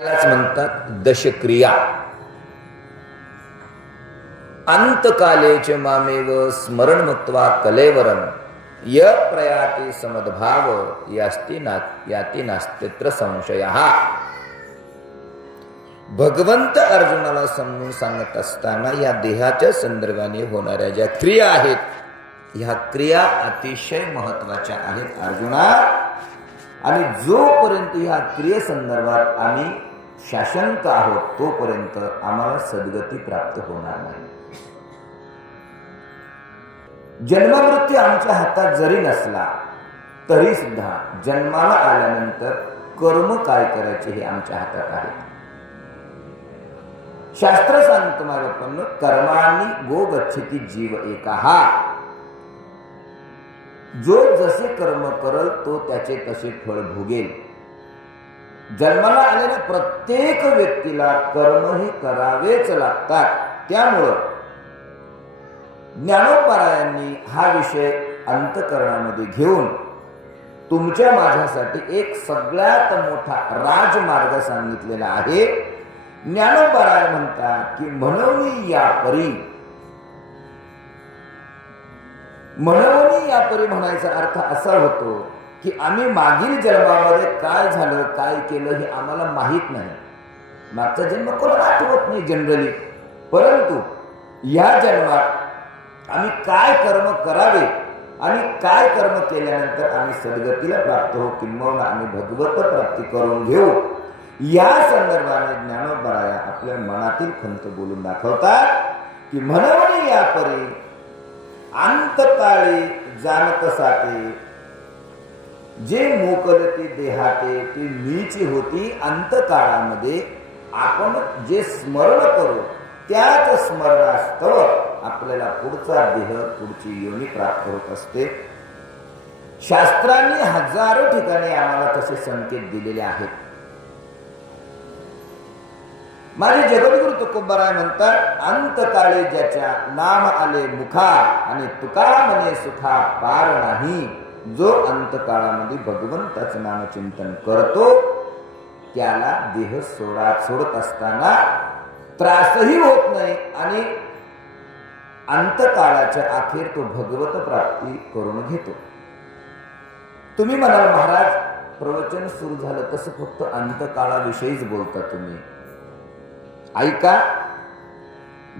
त्यालाच म्हणतात दशक्रिया. अंतकालेच मामेव स्मरण मुक्त्वा कलेवरम य प्रयाति समद्भाव याति नास्त्यत्र संशयः. भगवंत अर्जुनाला समजून सांगत असताना या देहाच्या संदर्भाने होणाऱ्या ज्या क्रिया आहेत, ह्या क्रिया अतिशय महत्वाच्या आहेत अर्जुना. आणि जोपर्यंत ह्या क्रियेसंदर्भात आम्ही शाशंक आहोत तोपर्यंत आम्हाला सद्गती प्राप्त होणार नाही. जन्ममृत्यू आमच्या हातात जरी नसला तरी सुद्धा जन्माला आल्यानंतर कर्म काय करायचे हे आमच्या हातात आहे. शास्त्र सांगतं माझ्या कर्मांनी गो गच्छति जीव एकाहा. जो जसे कर्म करल तो त्याचे तसे फळ भोगेल. जन्माला आलेल्या प्रत्येक व्यक्तीला कर्म हे करावेच लागतात. त्यामुळं ज्ञानोबारायांनी हा विषय अंतःकरणामध्ये घेऊन तुमच्या माझ्यासाठी एक सगळ्यात मोठा राजमार्ग सांगितलेला आहे. ज्ञानोबाराय म्हणतात की म्हणून या परी. म्हणून या परी म्हणायचा अर्थ असा होतो की आम्ही मागील जन्मामध्ये काय झालं काय केलं हे आम्हाला माहीत नाही. मागचा जन्म कोणाला आठवत नाही जनरली. परंतु या जन्मात आम्ही काय कर्म करावे आणि काय कर्म केल्यानंतर आम्ही सद्गतीला प्राप्त हो किंवा आम्ही भगवत प्राप्ती करून घेऊ, या संदर्भाने ज्ञानोबाराया आपल्या मनातील खंत बोलून दाखवतात की म्हणून या परी अंतकाळी जाणत साते जे मोकलती देहाते ती मीची होती. अंतकाळामध्ये आपण जे स्मरण करू त्याच स्मरणास्तव आपल्याला पुढचा देह पुढची योनी प्राप्त होत असते. शास्त्रांनी हजारो ठिकाणी आम्हाला तसे संकेत दिलेले आहेत. माझे जगद्गुरु तुकोबाराय म्हणतात अंतकाळी ज्याच्या नाम आले मुखा आणि तुका म्हणे सुखा पार नाही. जो अंतकाळामध्ये भगवंताचं नामचिंतन करतो त्याला देह सोडत असताना त्रासही होत नाही आणि अंतकाळाच्या अखेर तो भगवत प्राप्ती करून घेतो. तुम्ही म्हणाल महाराज प्रवचन सुरू झालं तसं फक्त अंतकाळाविषयीच बोलता तुम्ही. ऐका,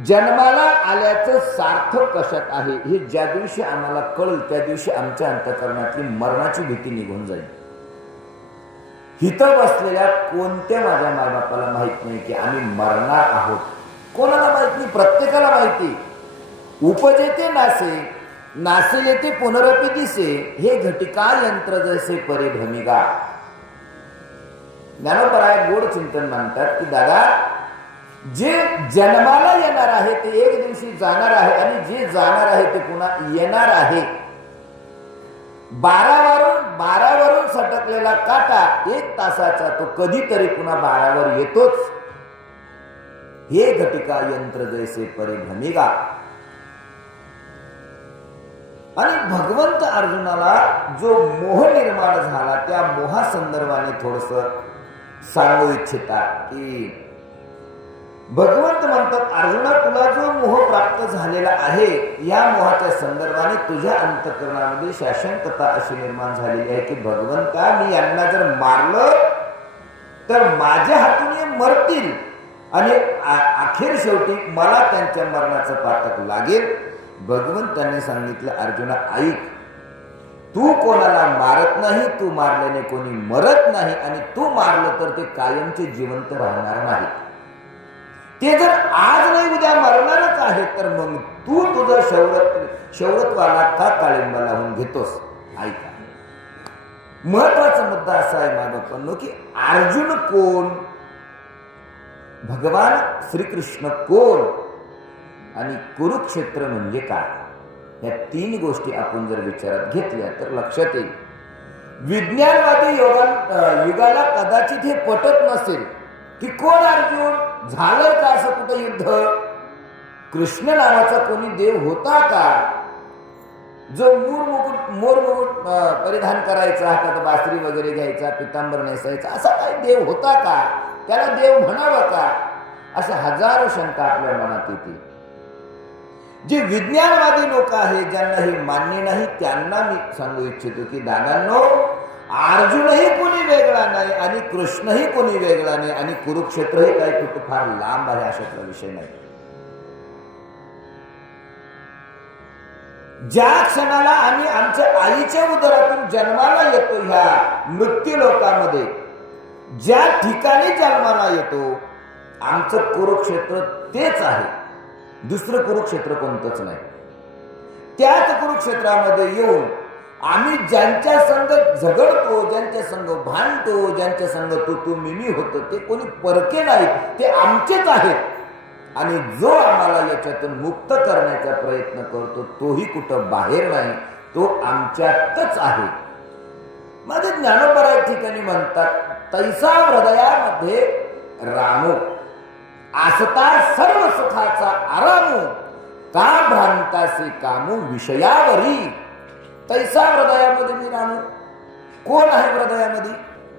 जन्माला आल्याचं सार्थक कशात आहे हे ज्या दिवशी आम्हाला कळेल त्या दिवशी आमच्या अंतःकरणातली मरणाची भीती निघून जाईल. हिथं बसलेल्या कोणत्या माझ्या मायबापाला माहित नाही की आम्ही मरणार आहोत. कोणाला माहित नाही? प्रत्येकाला माहिती. उपजेते नासे नासेले ते पुनरपी दिसे हे घटिका यंत्र जैसे परिभ्रमिगा. ज्ञानोबाराय गोड चिंतन मानतात की दादा जे जन्माला येणार आहे ते एक दिवशी जाणार आहे आणि जे जाणार आहे ते पुन्हा येणार आहे. 12 वरून सटकलेला काटा 1 तासाचा तो कधीतरी पुन्हा 12 वर येतोच. हे घटिका यंत्र जैसे परिभ्रमिगा. आणि भगवंत अर्जुनाला जो मोह निर्माण झाला त्या मोहा संदर्भाने थोडस सांगू इच्छितात की भगवंत म्हणतात अर्जुना तुला जो मोह प्राप्त झालेला आहे या मोहाच्या संदर्भाने तुझ्या अंतःकरणामध्ये शाशंकता अशी निर्माण झालेली आहे की भगवंता मी यांना जर मारलं तर माझ्या हातून हे मरतील आणि अखेर शेवटी मला त्यांच्या मरणाचं पातक लागेल. भगवंतांनी सांगितलं अर्जुना ऐक, तू कोणाला मारत नाही, तू मारल्याने कोणी मरत नाही आणि तू मारलं तर ते कायमचे जिवंत राहणार नाही. ते जर आज नाही उद्या मरणारच आहे तर मग तू तुझं शौरत्वाला का काळिंबा लावून घेतोस. ऐका, महत्वाचा मुद्दा असा आहे माझ्या की अर्जुन कोण, भगवान श्रीकृष्ण कोण आणि कुरुक्षेत्र म्हणजे काय, या 3 गोष्टी आपण जर विचारात घेतल्या तर लक्षात येईल. विज्ञानवादी युगाला कदाचित हे पटत नसेल की कोण अर्जुन, झालं का असं कुठं युद्ध, कृष्ण नावाचा कोणी देव होता का जो मोर मुकुट परिधान करायचा, हातात बासरी वगैरे घ्यायचा, पितांबर नेसायचा, असा काही देव होता का, त्याला देव म्हणावं का, अशा हजारो शंका आपल्या मनात येतील. जे विज्ञानवादी लोक आहेत, ज्यांना हे मान्य नाही, त्यांना मी सांगू इच्छितो की दादांनो, अर्जुनही कोणी वेगळा नाही आणि कृष्णही कोणी वेगळा नाही आणि कुरुक्षेत्रही काही कुठं फार लांब आहे अशातला विषय नाही. ज्या क्षणाला आम्ही आमच्या आईच्या उदरातून जन्माला येतो, ह्या मृत्यू लोकामध्ये ज्या ठिकाणी जन्माला येतो, आमचं कुरुक्षेत्र तेच आहे. दुसरं कुरुक्षेत्र कोणतंच नाही. त्याच कुरुक्षेत्रामध्ये येऊन आम्ही ज्यांच्या संग झगडतो, ज्यांच्या संग भांडतो, ज्यांच्या संग तू मी होतो, ते कोणी परके नाहीत, ते आमचेच आहेत. आणि जो आम्हाला याच्यातून मुक्त करण्याचा प्रयत्न करतो, तोही कुठं बाहेर नाही, तो आमच्यातच आहे. माझे ज्ञानोबा एक ठिकाणी म्हणतात, तैसा हृदयामध्ये रामो आसता सर्व सुखाचा आरामो, का भ्रांतासे कामू विषयावरी. तैसा हृदयामध्ये मी रामू. कोण आहे हृदयामध्ये?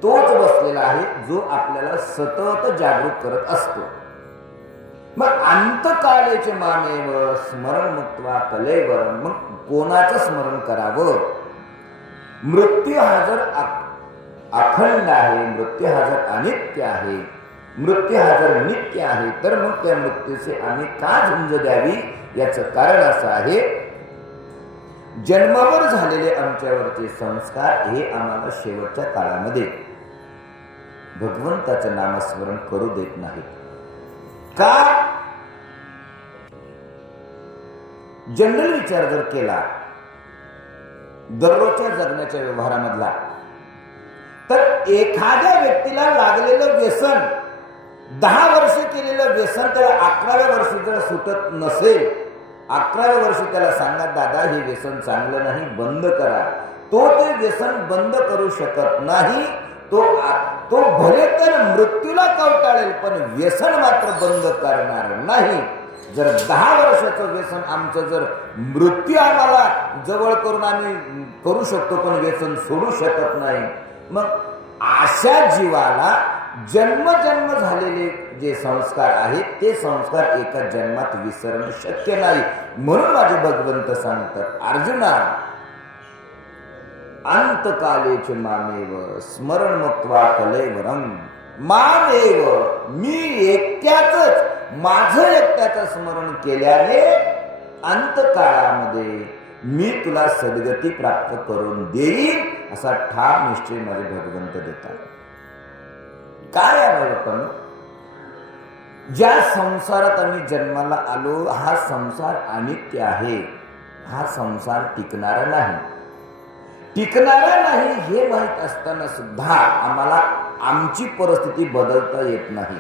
तोच बसलेला आहे जो आपल्याला सतत जागृत करत असतो. मग अंतकाळेचे मामेव स्मरण मुक्त्वा कलेवरम. मग कोणाचं स्मरण करावं? मृत्यू हा जर अखंड आहे, मृत्यू हा जर अनित्य आहे, मृत्यू हा जर नित्य आहे, तर मग त्या मृत्यूचे आम्ही का झुंज द्यावी? याचं कारण असं आहे, जन्मावर झालेले आमच्यावरचे संस्कार हे आम्हाला शेवटच्या काळामध्ये भगवंताचं नामस्मरण करू देत नाही. का? जनरल विचार जर केला दररोजच्या जगण्याच्या व्यवहारामधला, तर एखाद्या व्यक्तीला लागलेलं व्यसन, 10 वर्ष केलेलं व्यसन, त्याला 11व्या वर्षी जर सुटत नसेल, 11व्या वर्षी त्याला सांगा दादा हे व्यसन चांगलं नाही, बंद करा, तो ते व्यसन बंद करू शकत नाही. तो भले तर मृत्यूला कवटाळेल, पण व्यसन मात्र बंद करणार नाही. जर 10 वर्षाचं व्यसन आमचं जर मृत्यू आम्हाला जवळ करून आम्ही करू शकतो, पण व्यसन सोडू शकत नाही, मग अशा जीवाला जन्मजन्म झालेले जे संस्कार आहेत, ते संस्कार एका जन्मात विसरणं शक्य नाही. म्हणून माझे भगवंत सांगतात, अर्जुना अंतकालेच मामेव स्मरण मुक्त्वा कलेवरम. मामेव, मी एकट्याच, माझं एकट्याचं स्मरण केल्याने अंतकाळामध्ये मी तुला सद्गती प्राप्त करून देईन, असा ठाम निश्चय माझे भगवंत देतात. काय आहे आपण? ज्या संसारात आम्ही जन्माला आलो, हा संसार अनित्य आहे, हा संसार टिकणारा नाही. टिकणारा नाही हे माहित असताना सुद्धा आम्हाला आमची परिस्थिती बदलता येत नाही.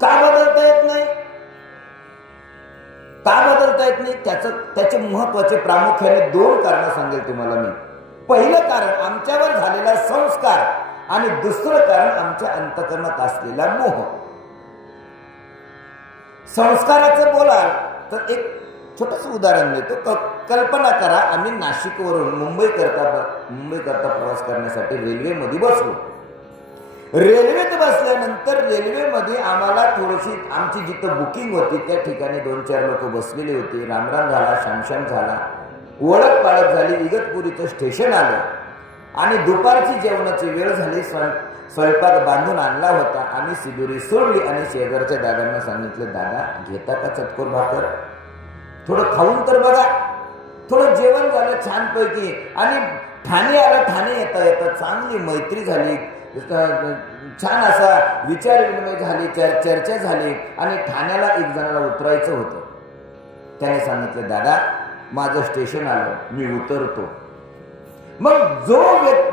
का बदलता येत नाही? का बदलता येत नाही? त्याचे महत्वाचे प्रामुख्याने 2 कारण सांगेल तुम्हाला मी. पहिलं कारण आमच्यावर झालेला संस्कार आणि दुसरं कारण आमच्या अंतःकरणात असलेला मोह. संस्काराचं बोलाल तर एक छोटंसं उदाहरण देतो. कल्पना करा, आम्ही नाशिकवरून मुंबई करता प्रवास करण्यासाठी रेल्वेमध्ये बसलो. रेल्वेत बसल्यानंतर रेल्वेमध्ये आम्हाला थोडीशी आमची जिथं बुकिंग होती त्या ठिकाणी 2-4 लोक बसलेले होते. रामराम झाला, शामशाम झाला, ओळख पाळख झाली, इगतपुरीचं स्टेशन आलं आणि दुपारची जेवणाची वेळ झाली. स्वयंपाक बांधून आणला होता. आम्ही सिदुरी सोडली आणि शेजारच्या दादांना सांगितलं, दादा घेता का चतकोर भाकर? थोडं खाऊन तर बघा. थोडं जेवण झालं छानपैकी आणि ठाणे आलं. ठाणे येता येता चांगली मैत्री झाली, छान असा विचार विनिमय झाली, चर्चा झाली आणि ठाण्याला एक जणाला उतरायचं होतं. त्याने सांगितलं, दादा माझं स्टेशन आलं, मी उतरतो. मग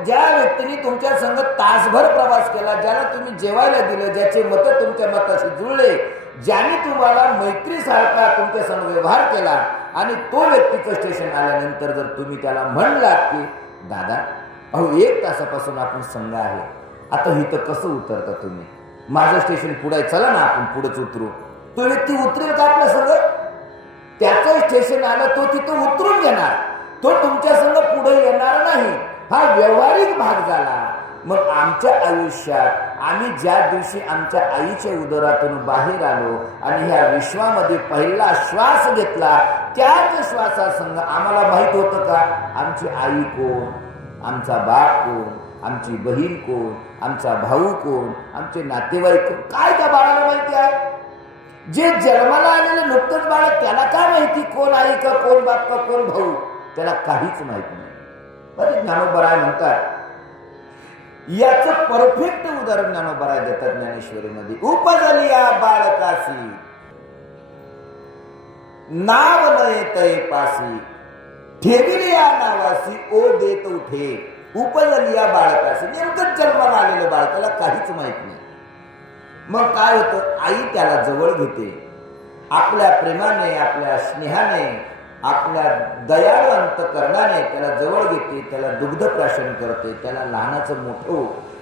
ज्या व्यक्तीने तुमच्या संग तासभर प्रवास केला, ज्याला तुम्ही जेवायला दिलं, ज्याचे मत तुमच्या मताशी जुळले, ज्याने तुम्हाला मैत्रीसारखा तुमच्या संग व्यवहार केला आणि तो व्यक्तीचं स्टेशन आल्यानंतर जर तुम्ही त्याला म्हणलात की दादा अहो 1 तासापासून आपण संग आहे, आता इथं कसं उतरता तुम्ही? माझं स्टेशन पुढे, चला ना आपण पुढेच उतरू. तो व्यक्ती उतरेल का आपल्या संग? त्याचं स्टेशन आलं, तो तिथं उतरून घेणार, तो तुमच्या संग पुढे येणार नाही. हा व्यावहारिक भाग झाला. मग आमच्या आयुष्यात आम्ही ज्या दिवशी आमच्या आईच्या उदरातून बाहेर आलो आणि ह्या विश्वामध्ये पहिला श्वास घेतला, त्याच श्वासासंग आम्हाला माहित होतं का आमची आई कोण, आमचा बाप कोण, आमची बहीण कोण, आमचा भाऊ कोण, आमचे नातेवाईक कोण, काय त्या बाळाला माहिती आहे? जे जन्माला आलेलं नुकतंच बाळ, त्याला काय माहिती कोण आई का, कोण बाप का, कोण भाऊ? त्याला काहीच माहित नाही. बरे ज्ञानोबराय म्हणतात, याचं परफेक्ट उदाहरण ज्ञानोबराय देतात ज्ञानेश्वरीमध्ये. उपजलिया बाळकासी नाव न येतय पासी, ठेविलिया नावासी ओ देत उठे. उपजलिया बाळकासी, नेमकं जन्माला आलेलं बाळ, त्याला काहीच माहित नाही. मग काय होतं, आई त्याला जवळ घेते, आपल्या प्रेमाने, आपल्या स्नेहाने, आपल्या दयाळू अंतकरणाने त्याला जवळ घेते, त्याला दुग्धप्राशन करते, त्याला लहानाचं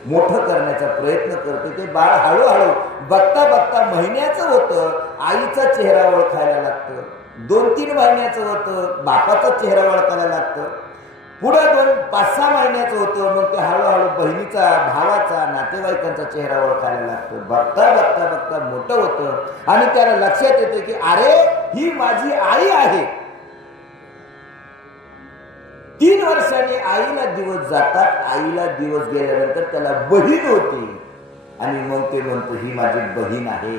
मोठं करण्याचा प्रयत्न करते. ते बाळ हळूहळू बघता बघता महिन्याचं होतं, आईचा चेहरा ओळखायला लागतं. 2-3 महिन्याचं होतं, बापाचा चेहरा ओळखायला लागतं. पुढे 5-6 महिन्याचं होतं, मग ते हळूहळू बहिणीचा, भावाचा, नातेवाईकांचा चेहरा ओळखायला लागतं. बघता बघता बघता मोठं होतं आणि त्याला लक्षात येते की अरे ही माझी आई आहे. 3 वर्षांनी आईला दिवस जातात. आईला दिवस गेल्यानंतर त्याला बहीण होती आणि मग ते म्हणतो ही माझी बहीण आहे.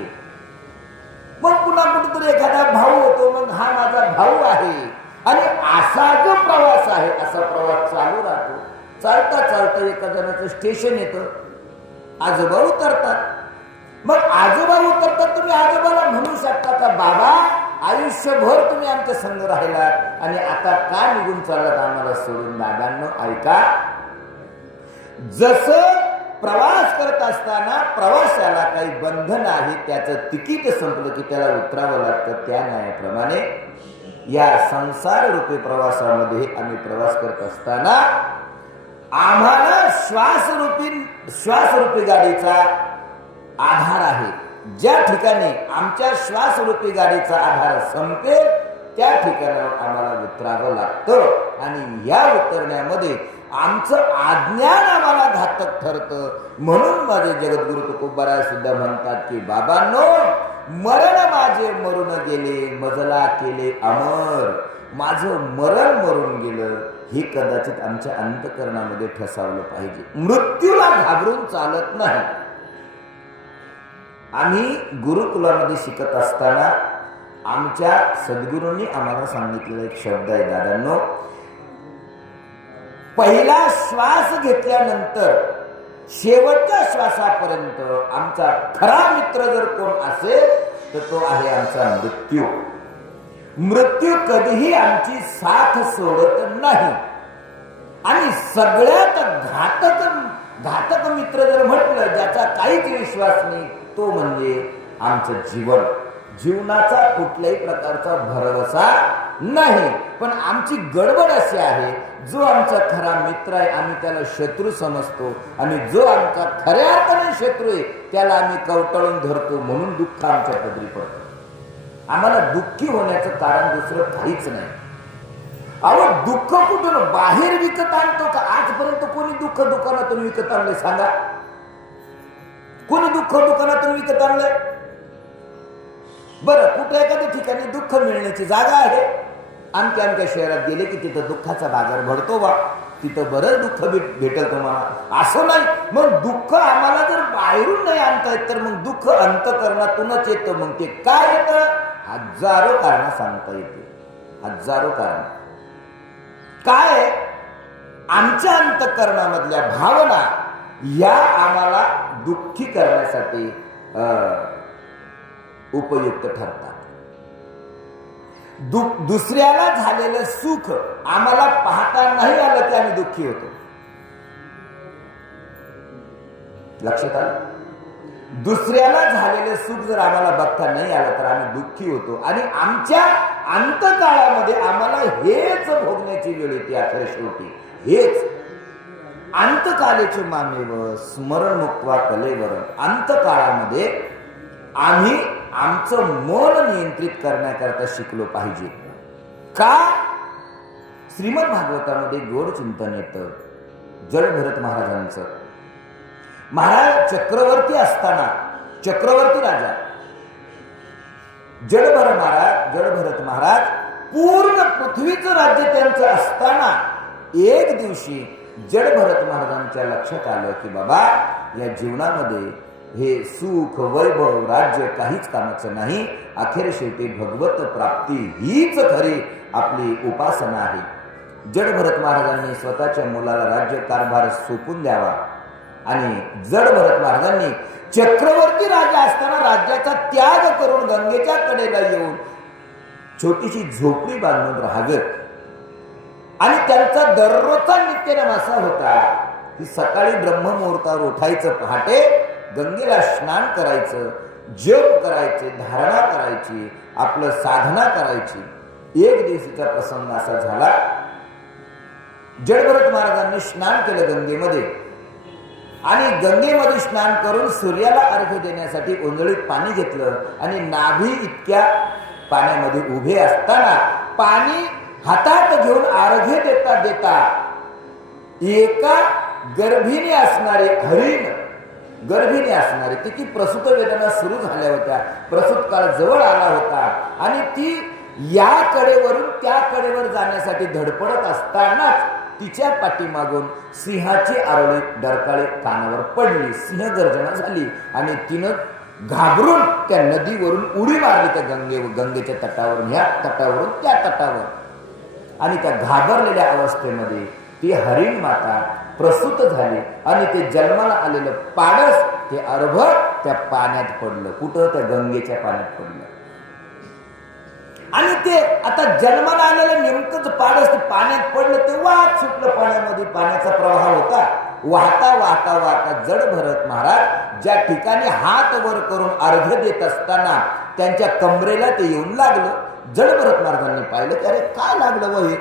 मग पुन्हा कुठेतरी एखादा भाऊ होतो, मग हा माझा भाऊ आहे. आणि असा जो प्रवास आहे, असा प्रवास चालू राहतो. चालता चालता एका जणाचं स्टेशन येतं, आजोबा उतरतात. मग आजोबा उतरतात, तुम्ही आजोबाला म्हणू शकता का बाबा आयुष्यभर तुम्ही आमच्या संग राहिलात आणि आता का निघून चाललात आम्हाला सोडून? दादांनो ऐका, जसं प्रवास करत असताना प्रवासाला काही बंधन आहे, त्याचं तिकीट संपलं की त्याला उतरावं लागतं, त्या न्यायाप्रमाणे या संसार रूपी प्रवासामध्ये आम्ही प्रवास करत असताना आम्हाला श्वासरूपी गाडीचा आधार आहे. ज्या ठिकाणी आमच्या श्वासरूपी गाडीचा आधार संपेल त्या ठिकाणावर आम्हाला उतरावं लागतं आणि या उतरण्यामध्ये आमचं अज्ञान आम्हाला घातक ठरतं. म्हणून माझे जगद्गुरु तुकोबाराय सुद्धा म्हणतात की बाबांनो, मरण माझे मरून गेले, मजला केले अमर. माझं मरण मरून गेलं हे कदाचित आमच्या अंतकरणामध्ये ठसावलं पाहिजे. मृत्यूला घाबरून चालत नाही. आम्ही गुरुकुलामध्ये शिकत असताना आमच्या सद्गुरूंनी आम्हाला सांगितलेला एक शब्द आहे दादांनो, पहिला श्वास घेतल्यानंतर शेवटच्या श्वासापर्यंत आमचा खरा मित्र जर कोण असेल तर तो आहे आमचा मृत्यू. मृत्यू कधीही आमची साथ सोडत नाही. आणि सगळ्यात घातक मित्र जर म्हटलं, ज्याचा काहीच विश्वास नाही, तो म्हणजे आमचं जीवन. जीवनाचा कुठल्याही प्रकारचा भरवसा नाही. पण आमची गडबड अशी आहे, जो आमचा खरा मित्र आहे आम्ही त्याला शत्रू समजतो आणि जो आमचा खऱ्या अर्थाने शत्रू आहे त्याला आम्ही कवटाळून धरतो. म्हणून दुःख आमच्या पदरी पडतं. आम्हाला दुःखी होण्याचं कारण दुसरं काहीच नाही. अहो, दुःख कुठून बाहेर विकत आणतो का? आजपर्यंत कोणी दुःख दुकानातून विकत आणलंय सांगा? कोणी दुःख दुकानातून विकत आणलंय? बरं, कुठे एखाद्या ठिकाणी दुःख मिळण्याची जागा आहे, आमच्या शहरात गेले की तिथं दुःखाचा बाजार भरतो बा, तिथं बरंच दुःख भेटेल तुम्हाला, असं नाही. मग दुःख आम्हाला जर बाहेरून नाही आणता येत तर मग दुःख अंतकरणातूनच येतं. मग ते काय येतं? हजारो कारण सांगता येते, हजारो कारण. काय? आमच्या अंतकरणामधल्या भावना या आम्हाला दुःखी करण्यासाठी उपयुक्त ठरतात. दुसऱ्याला झालेलं सुख आम्हाला पाहता नाही आलं की आम्ही दुःखी होतो. लक्षात आलं? दुसऱ्याला झालेलं सुख जर आम्हाला बघता नाही आलं तर आम्ही दुःखी होतो आणि आमच्या अंतकाळामध्ये आम्हाला हेच भोगण्याची वेळ येते. अखेर शेवटी हेच अंतकालेचे मामेव स्मरण मुक्त्वा कलेवर. अंतकाळामध्ये आम्ही आमचं मन नियंत्रित करण्याकरता शिकलो पाहिजे. का? श्रीमद भागवतामध्ये गोड चिंतन येतं जडभरत महाराजांचं. महाराज चक्रवर्ती असताना, चक्रवर्ती राजा जडभरत महाराज पूर्ण पृथ्वीचं राज्य त्यांचं असताना एक दिवशी जडभरत महाराजांच्या लक्षात आलं की बाबा या जीवनामध्ये हे सुख वैभव राज्य काहीच कामाचं नाही, अखेर शेवटी भगवत प्राप्ती हीच खरी आपली उपासना आहे। जडभरत महाराजांनी स्वतःच्या मुलाला राज्य कारभार सोपून द्यावा आणि जडभरत महाराजांनी चक्रवर्ती राजा असताना राज्याचा त्याग करून गंगेच्या कडेला येऊन छोटीशी झोपडी बांधून राहावं। आणि त्यांचा दररोजचा नित्यनेम असा होता की सकाळी ब्रह्ममुहूर्तावर उठायचं, पहाटे गंगेला स्नान करायचं, जप करायचे, धारणा करायची, आपलं साधना करायची। एक दिवशीचा प्रसंग असा झाला, जडभरत महाराजांनी स्नान केलं गंगेमध्ये आणि गंगेमध्ये स्नान करून सूर्याला अर्घ्य देण्यासाठी ओंजळीत पाणी घेतलं आणि नाभी इतक्या पाण्यामध्ये उभे असताना पाणी हातात घेऊन अर्घ्य देता देता एका गर्भिणी असणारी तिची प्रसूत वेदना सुरू झाल्या होत्या, प्रसूत काळ जवळ आला होता आणि ती या कडेवरून त्या कडेवर जाण्यासाठी धडपडत असतानाच तिच्या पाठीमागून सिंहाची आरोळी डरकाळी कानावर पडली, सिंह गर्जना झाली आणि तिनं घाबरून त्या नदीवरून उडी मारली त्या गंगेच्या तटावरून, ह्या तटावरून त्या तटावर। आणि त्या घाबरलेल्या अवस्थेमध्ये ती हरिण माता प्रसूत झाली आणि ते जन्माला आलेलं पाडस ते अर्भ त्या पाण्यात पडलं। कुठं? त्या गंगेच्या पाण्यात पडलं। आणि ते आता जन्माला आलेलं नेमकंच पाडस ते पाण्यात पडलं तेव्हा सुटलं पाण्यामध्ये, पाण्याचा प्रवाह होता। वाहता वाहता वाहता जडभरत महाराज ज्या ठिकाणी हात वर करून अर्घ्य देत असताना त्यांच्या कमरेला ते येऊन लागलं। जडभरत महाराजांनी पाहिलं की अरे काय लागलं व हे,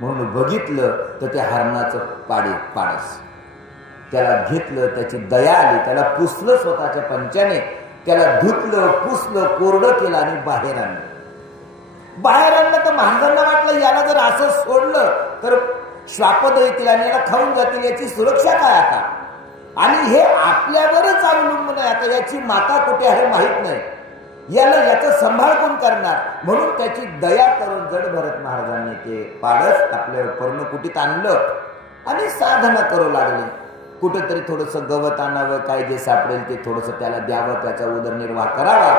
म्हणून बघितलं तर त्या हरणाचं पाडस, त्याला घेतलं, त्याची दया आली, त्याला पुसलं स्वतःच्या पंचाने, त्याला धुतलं, पुसलं, कोरडं केलं आणि बाहेर आणलं तर महाराजांना वाटलं याला जर असं सोडलं तर श्वापद येतील आणि याला खाऊन जातील, याची सुरक्षा काय आता, आणि हे आपल्यावरच अवलंबून आहे, आता याची माता कुठे आहे माहित नाही, याचा सांभाळ कोण करणार, म्हणून त्याची दया करून जडभरत महाराजांनी ते पाडस आपल्या पर्णकुटीत आणलं आणि साधना करू लागले। कुठेतरी थोडंसं गवत आणावं, काय जे सापडेल ते थोडंसं त्याला द्यावं, त्याचा उदरनिर्वाह करावा।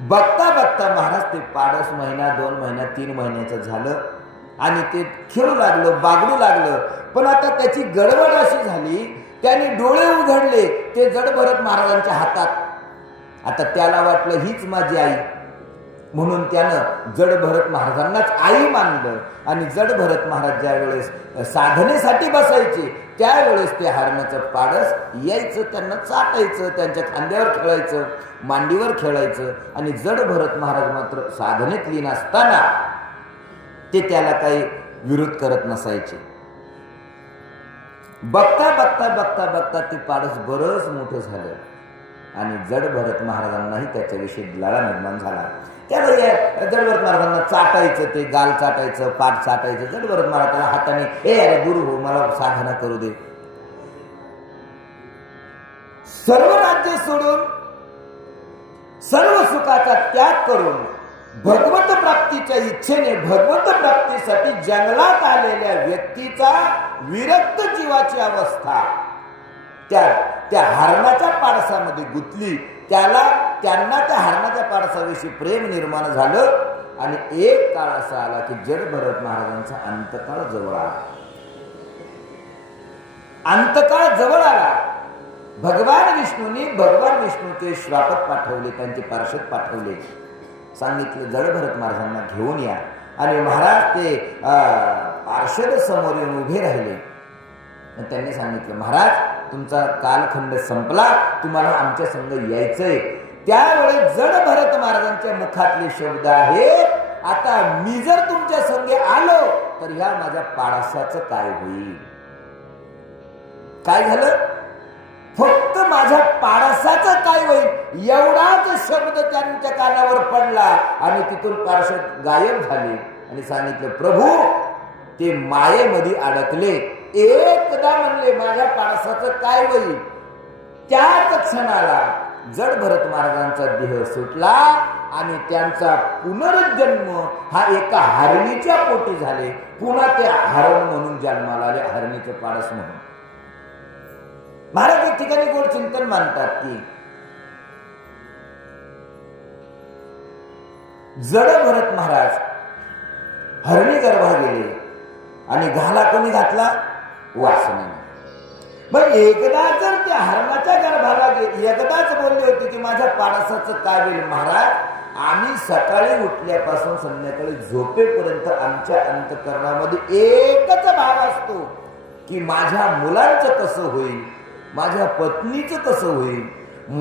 बघता बघता महाराज ते पाडस महिना, 2 महिना, 3 महिन्याचं झालं आणि ते खेळू लागलं, बागडू लागलं। पण आता त्याची गडबड अशी झाली, त्याने डोळे उघडले ते जडभरत महाराजांच्या हातात। आता त्याला वाटलं हीच माझी आई, म्हणून त्यानं जडभरत महाराजांनाच आई मानलं आणि जडभरत महाराज ज्या वेळेस साधनेसाठी बसायचे त्यावेळेस ते हरणाचं पाडस यायचं, त्यांना चाटायचं, त्यांच्या खांद्यावर खेळायचं, मांडीवर खेळायचं आणि जडभरत महाराज मात्र साधनेत लीन असताना ते त्याला काही विरोध करत नसायचे। बघता बघता बघता बघता ते पाडस बरंच मोठं झालं आणि जडभरत महाराजांनाही त्याच्याविषयी लळा निर्माण झाला। त्यावेळी जडभरत महाराजांना चाटायचं, ते गाल चाटायचं, पाठ चाटायचं। जडभरत महाराज त्याला हाताने अरे गुरु हो, मला साधना करू दे। सर्व राज्य सोडून, सर्व सुखाचा त्याग करून भगवत प्राप्तीच्या इच्छेने, भगवत प्राप्तीसाठी जंगलात आलेल्या व्यक्तीचा विरक्त जीवाची अवस्था त्या हरणाच्या पाडसामध्ये गुंतली। त्यांना त्या हरणाच्या पाडसाविषयी प्रेम निर्माण झालं आणि एक काळ असा आला की जडभरत महाराजांचा अंतकाळ जवळ आला। अंतकाळ जवळ आला, भगवान विष्णूचे श्रापत पाठवले, त्यांचे पार्षद पाठवले, सांगितलं जडभरत महाराजांना घेऊन या। आणि महाराज ते पार्षद समोर येऊन उभे राहिले। त्यांनी सांगितलं महाराज तुमचा कालखंड संपला, तुम्हाला आमच्या संग यायचंय। त्यावेळी जडभरत महाराजांच्या मुखातले शब्द आहेत, आता मी जर तुमच्या संगे आलो तर ह्या माझ्या पाडसाचं काय होईल? काय झालं? फक्त माझ्या पाडसाचं काय होईल एवढाच शब्द त्यांच्या कानावर पडला आणि तिथून पार्षद गायब झाले आणि सांगितलं प्रभू ते मायेमध्ये अडकले, एकदा म्हणले माझ्या पाडसाचं काय होईल, त्याच क्षणाला जड भरत महाराजांचा देह सुटला आणि त्यांचा पुनर्जन्म हा एका हरणीच्या पोटी झाले. पुन्हा ते हरण म्हणून जन्माला आले, हरणीचे पारस म्हणून. महाराज एक ठिकाणी गोड चिंतन मानतात की जड भरत महाराज हरणी गर्भा गेले आणि घाला कोणी घातला? वासनेने. मग एकदा जर त्या हरणाच्या गर्भाला एकदाच बोलले होते की माझ्या पाडसाचं काय होईल महाराज, आम्ही सकाळी उठल्यापासून संध्याकाळी झोपेपर्यंत आमच्या अंतःकरणामध्ये एकच भाव असतो की माझ्या मुलांचं कसं होईल, माझ्या पत्नीचं कसं होईल,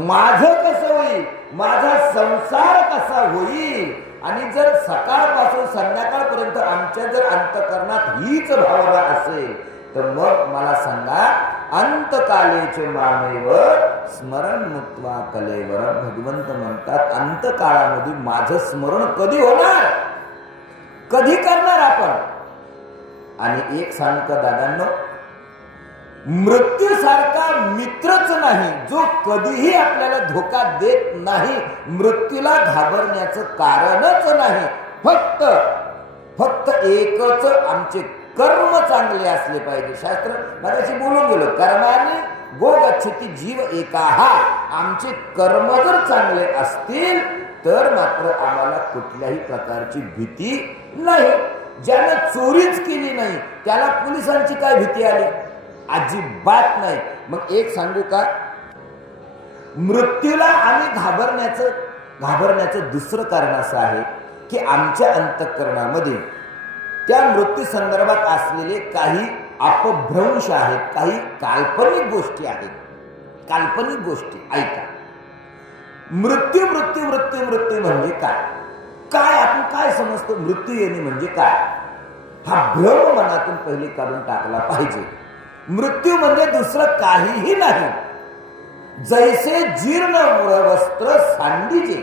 माझं कसं होईल, माझा संसार कसा होईल. आणि जर सकाळपासून संध्याकाळपर्यंत आमच्या जर अंतःकरणात हीच भावना असेल तर मग मला सांगा, अंतकालेचे मामेव स्मरण मुक्त्वा कलेवर. भगवंत म्हणतात अंतकाळामध्ये माझं स्मरण कधी होणार, कधी करणार आपण. आणि एक सांगता दादांनो, मृत्यू सारखा मित्रच नाही जो कधीही आपल्याला धोका देत नाही, मृत्यूला घाबरण्याचं कारणच नाही. फक्त एकच, आमचे कर्म चांगले असले पाहिजे. शास्त्र माझ्याशी बोलून गेलो, कर्माने गोगच्छति जीव एकाहा. आमचे कर्म जर चांगले असतील तर मात्र आम्हाला कुठल्याही प्रकारची भीती नाही. ज्यानं चोरीच केली नाही त्याला पोलिसांची काय भीती आली? अजिबात नाही. मग एक सांगू का, मृत्यूला आम्ही घाबरण्याचं दुसरं कारण असं आहे की आमच्या अंतःकरणामध्ये त्या मृत्यू संदर्भात असलेले काही अपभ्रंश आहेत, काही काल्पनिक गोष्टी आहेत. काल्पनिक गोष्टी ऐका. मृत्यू मृत्यू मृत्यू मृत्यू म्हणजे काय, काय आपण काय समजतो मृत्यू येणे म्हणजे काय, हा भ्रम मनातून पहिले काढून टाकला पाहिजे. मृत्यू म्हणजे दुसरं काहीही नाही. जैसे जीर्ण वस्त्र सांडीजे,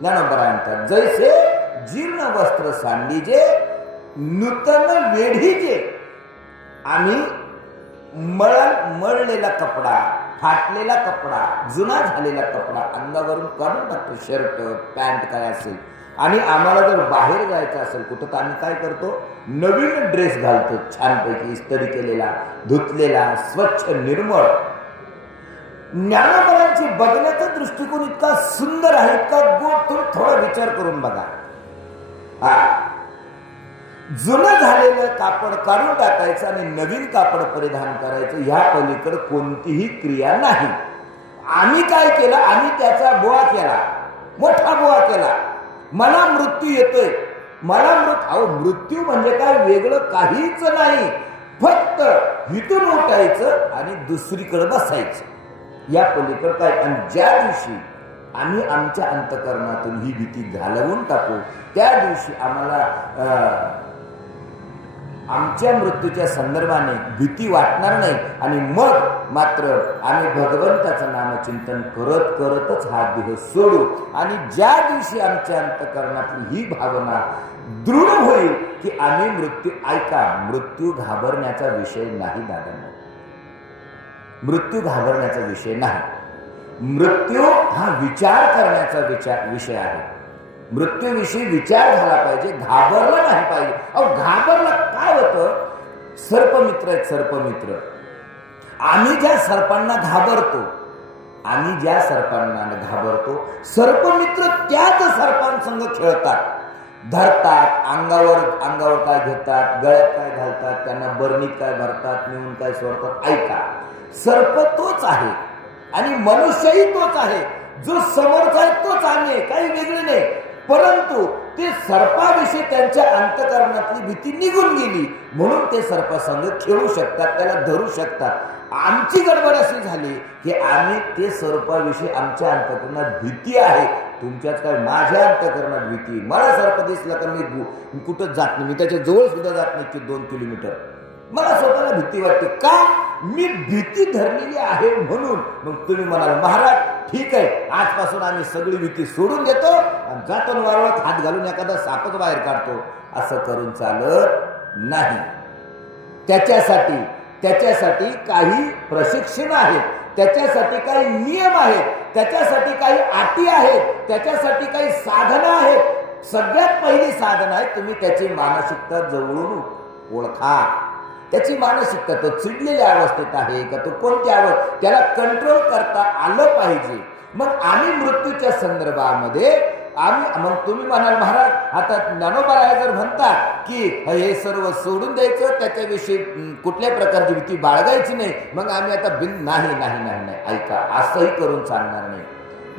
ज्ञानोबा म्हणतात, जैसे जीर्ण वस्त्र सांडीजे नूतन वेढीजे. आम्ही मळलेला कपडा, फाटलेला कपडा, जुना झालेला कपडा अंगावरून काढून टाकतो, शर्ट पॅन्ट काय असेल. आणि आम्हाला जर बाहेर जायचं असेल कुठं तर आम्ही काय करतो, नवीन ड्रेस घालतो, छानपैकी इस्त्री केलेला, धुतलेला, स्वच्छ निर्मळ. ज्ञानोबांची बघण्याचा दृष्टिकोन इतका सुंदर आहे, इतका गोड. थोडा विचार करून बघा. जुनं झालेलं कापड काढून टाकायचं आणि नवीन कापड परिधान करायचं, ह्या पलीकडे कोणतीही क्रिया नाही. आम्ही काय केलं, आम्ही त्याचा बोळा केला, मोठा बोळा केला. मला मृत्यू येतोय, मला मृत्यू म्हणजे काय वेगळं काहीच नाही. फक्त हिथून उठायचं आणि दुसरीकडे बसायचं, या पलीकडे काय. आणि ज्या दिवशी आम्ही आमच्या अंतःकरणातून ही भीती घालवून टाकू त्या दिवशी आम्हाला आमच्या मृत्यूच्या संदर्भाने भीती वाटणार नाही. आणि मग मात्र आम्ही भगवंताचं नामचिंतन करत करतच हा देह सोडू. आणि ज्या दिवशी आमच्या अंतःकरणातली ही भावना दृढ होईल की आम्ही मृत्यू घाबरण्याचा विषय नाही दादांना, मृत्यू घाबरण्याचा विषय नाही. मृत्यू हा विचार करण्याचा विषय आहे. मृत्यूविषयी विचार झाला पाहिजे, घाबरला नाही पाहिजे. घाबरला काय होतं, सर्पमित्र आहेत, सर्पमित्र. आम्ही ज्या सर्पांना घाबरतो, सर्पमित्र त्याच सर्पांसंग खेळतात, धरतात, अंगावर काय घेतात, गळ्यात काय घालतात, त्यांना बरणीत काय भरतात, नेऊन काय सोडतात. ऐका, सर्प तोच आहे आणि मनुष्यही तोच आहे. जो समर्थ आहे तोच आम्ही, काही वेगळे नाही. परंतु ते सर्पाविषयी त्यांच्या अंतःकरणातली भीती निघून गेली म्हणून ते सर्पासंग खेळू शकतात, त्याला धरू शकतात. आमची गडबड अशी झाली की आम्ही ते सर्पाविषयी आमच्या अंतःकरणात भीती आहे. तुमच्यात काय, माझ्या अंतःकरणात भीती. मला सर्प दिसला तर मी कुठं जात नाही, मी त्याच्या जवळ सुद्धा जात नाही की 2 किलोमीटर. मला स्वतःला भीती वाटते. का? मी भीती धरलेली आहे म्हणून. मग तुम्ही म्हणाल महाराज ठीक आहे, आजपासून आम्ही सगळी भीती सोडून देतो आणि जातो वारवळात हात घालून एखादा सापच बाहेर काढतो. असं करून चालत नाही. त्याच्यासाठी काही प्रशिक्षण आहेत, त्याच्यासाठी काही नियम आहेत, त्याच्यासाठी काही अटी आहेत, त्याच्यासाठी काही साधनं आहेत. सगळ्यात पहिली साधन आहे, तुम्ही त्याची मानसिकता जवळून ओळखा. त्याची मानसिकता, तो चिडलेल्या अवस्थेत आहे का, तो कोणत्या अवस्थेत, त्याला कंट्रोल करता आलं पाहिजे. मग आम्ही मृत्यूच्या संदर्भामध्ये मग तुम्ही म्हणाल महाराज आता ज्ञानोबा जर म्हणतात की हे सर्व सोडून द्यायचं, त्याच्याविषयी कुठल्या प्रकारची भीती बाळगायची नाही, मग आम्ही आता नाही नाही नाही नाही, ऐका, असंही करून चालणार नाही.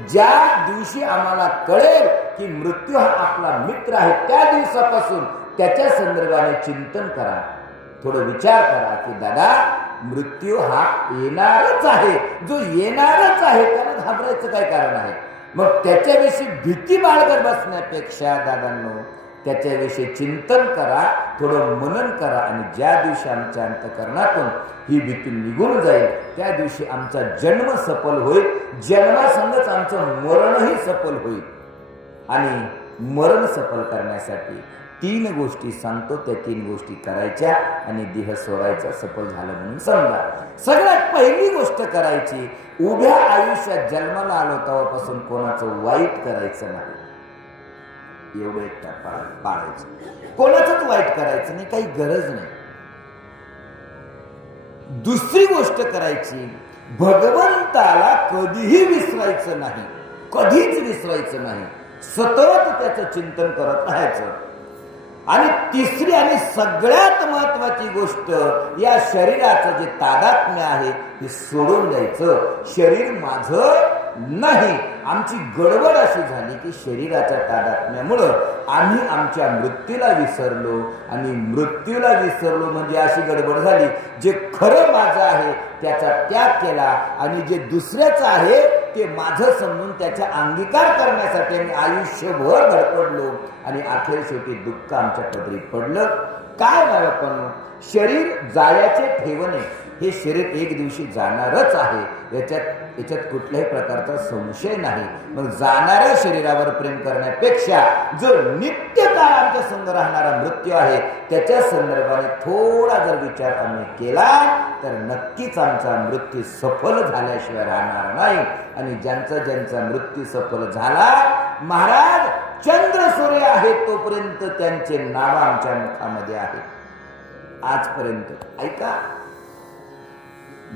ज्या दिवशी आम्हाला कळेल की मृत्यू हा आपला मित्र आहे, त्या दिवसापासून त्याच्या संदर्भाने चिंतन करा, थोडं विचार करा की दादा मृत्यू हा येणारच आहे. जो येणारच आहे त्याला घाबरायचं काय कारण आहे? मग त्याच्याविषयी भीती बाळगत बसण्यापेक्षा दादांनो त्याच्याविषयी चिंतन करा, थोडं मनन करा, आणि ज्या दिवशी आमच्या अंतःकरणातून ही भीती निघून जाईल त्या दिवशी आमचा जन्म सफल होईल, जन्मासंगच आमचं मरणही सफल होईल. आणि मरण सफल करण्यासाठी 3 गोष्टी सांगतो, त्या 3 गोष्टी करायच्या आणि देह सोडायचा, सफल झालं म्हणून समजा. सगळ्यात पहिली गोष्ट करायची, उभ्या आयुष्यात जन्माला आलो तेव्हापासून कोणाचं वाईट करायचं नाही, एवढं एक पाळायचं. कोणाचंच वाईट करायचं नाही, काही गरज नाही. दुसरी गोष्ट करायची, भगवंताला कधीही विसरायचं नाही, कधीच विसरायचं नाही, सतत त्याचं चिंतन करत राहायचं. आणि तिसरी आणि सगळ्यात महत्वाची गोष्ट, या शरीराचं जे तादात्म्य आहे ते सोडून द्यायचं. शरीर माझं नाही. आमची गडबड अशी झाली की शरीराच्या तादात्म्यामुळं आम्ही आमच्या मृत्यूला विसरलो, आणि मृत्यूला विसरलो म्हणजे अशी गडबड झाली, जे खरं माझं आहे त्याचा त्याग केला, आणि जे दुसऱ्याचं आहे ते माझं समजून त्याचा अंगीकार करण्यासाठी आम्ही आयुष्यभर धडपडलो, आणि अखेर शेवटी दुःख आमच्या पदरी पडलं. काय नाही, पण शरीर जायचे ठेवणे, हे शरीर एक दिवशी जाणारच आहे, याच्यात कुठल्याही प्रकारचा संशय नाही. मग जाणाऱ्या शरीरावर प्रेम करण्यापेक्षा जो नित्यकाळ आमच्या संग राहणारा मृत्यू आहे त्याच्या संदर्भाने थोडा जर विचार आम्ही केला तर नक्कीच आमचा मृत्यू सफल झाल्याशिवाय राहणार नाही. आणि ज्यांचा मृत्यू सफल झाला, महाराज चंद्र सूर्य आहे तोपर्यंत त्यांचे नाव आमच्या मुखामध्ये आहे आजपर्यंत. ऐका,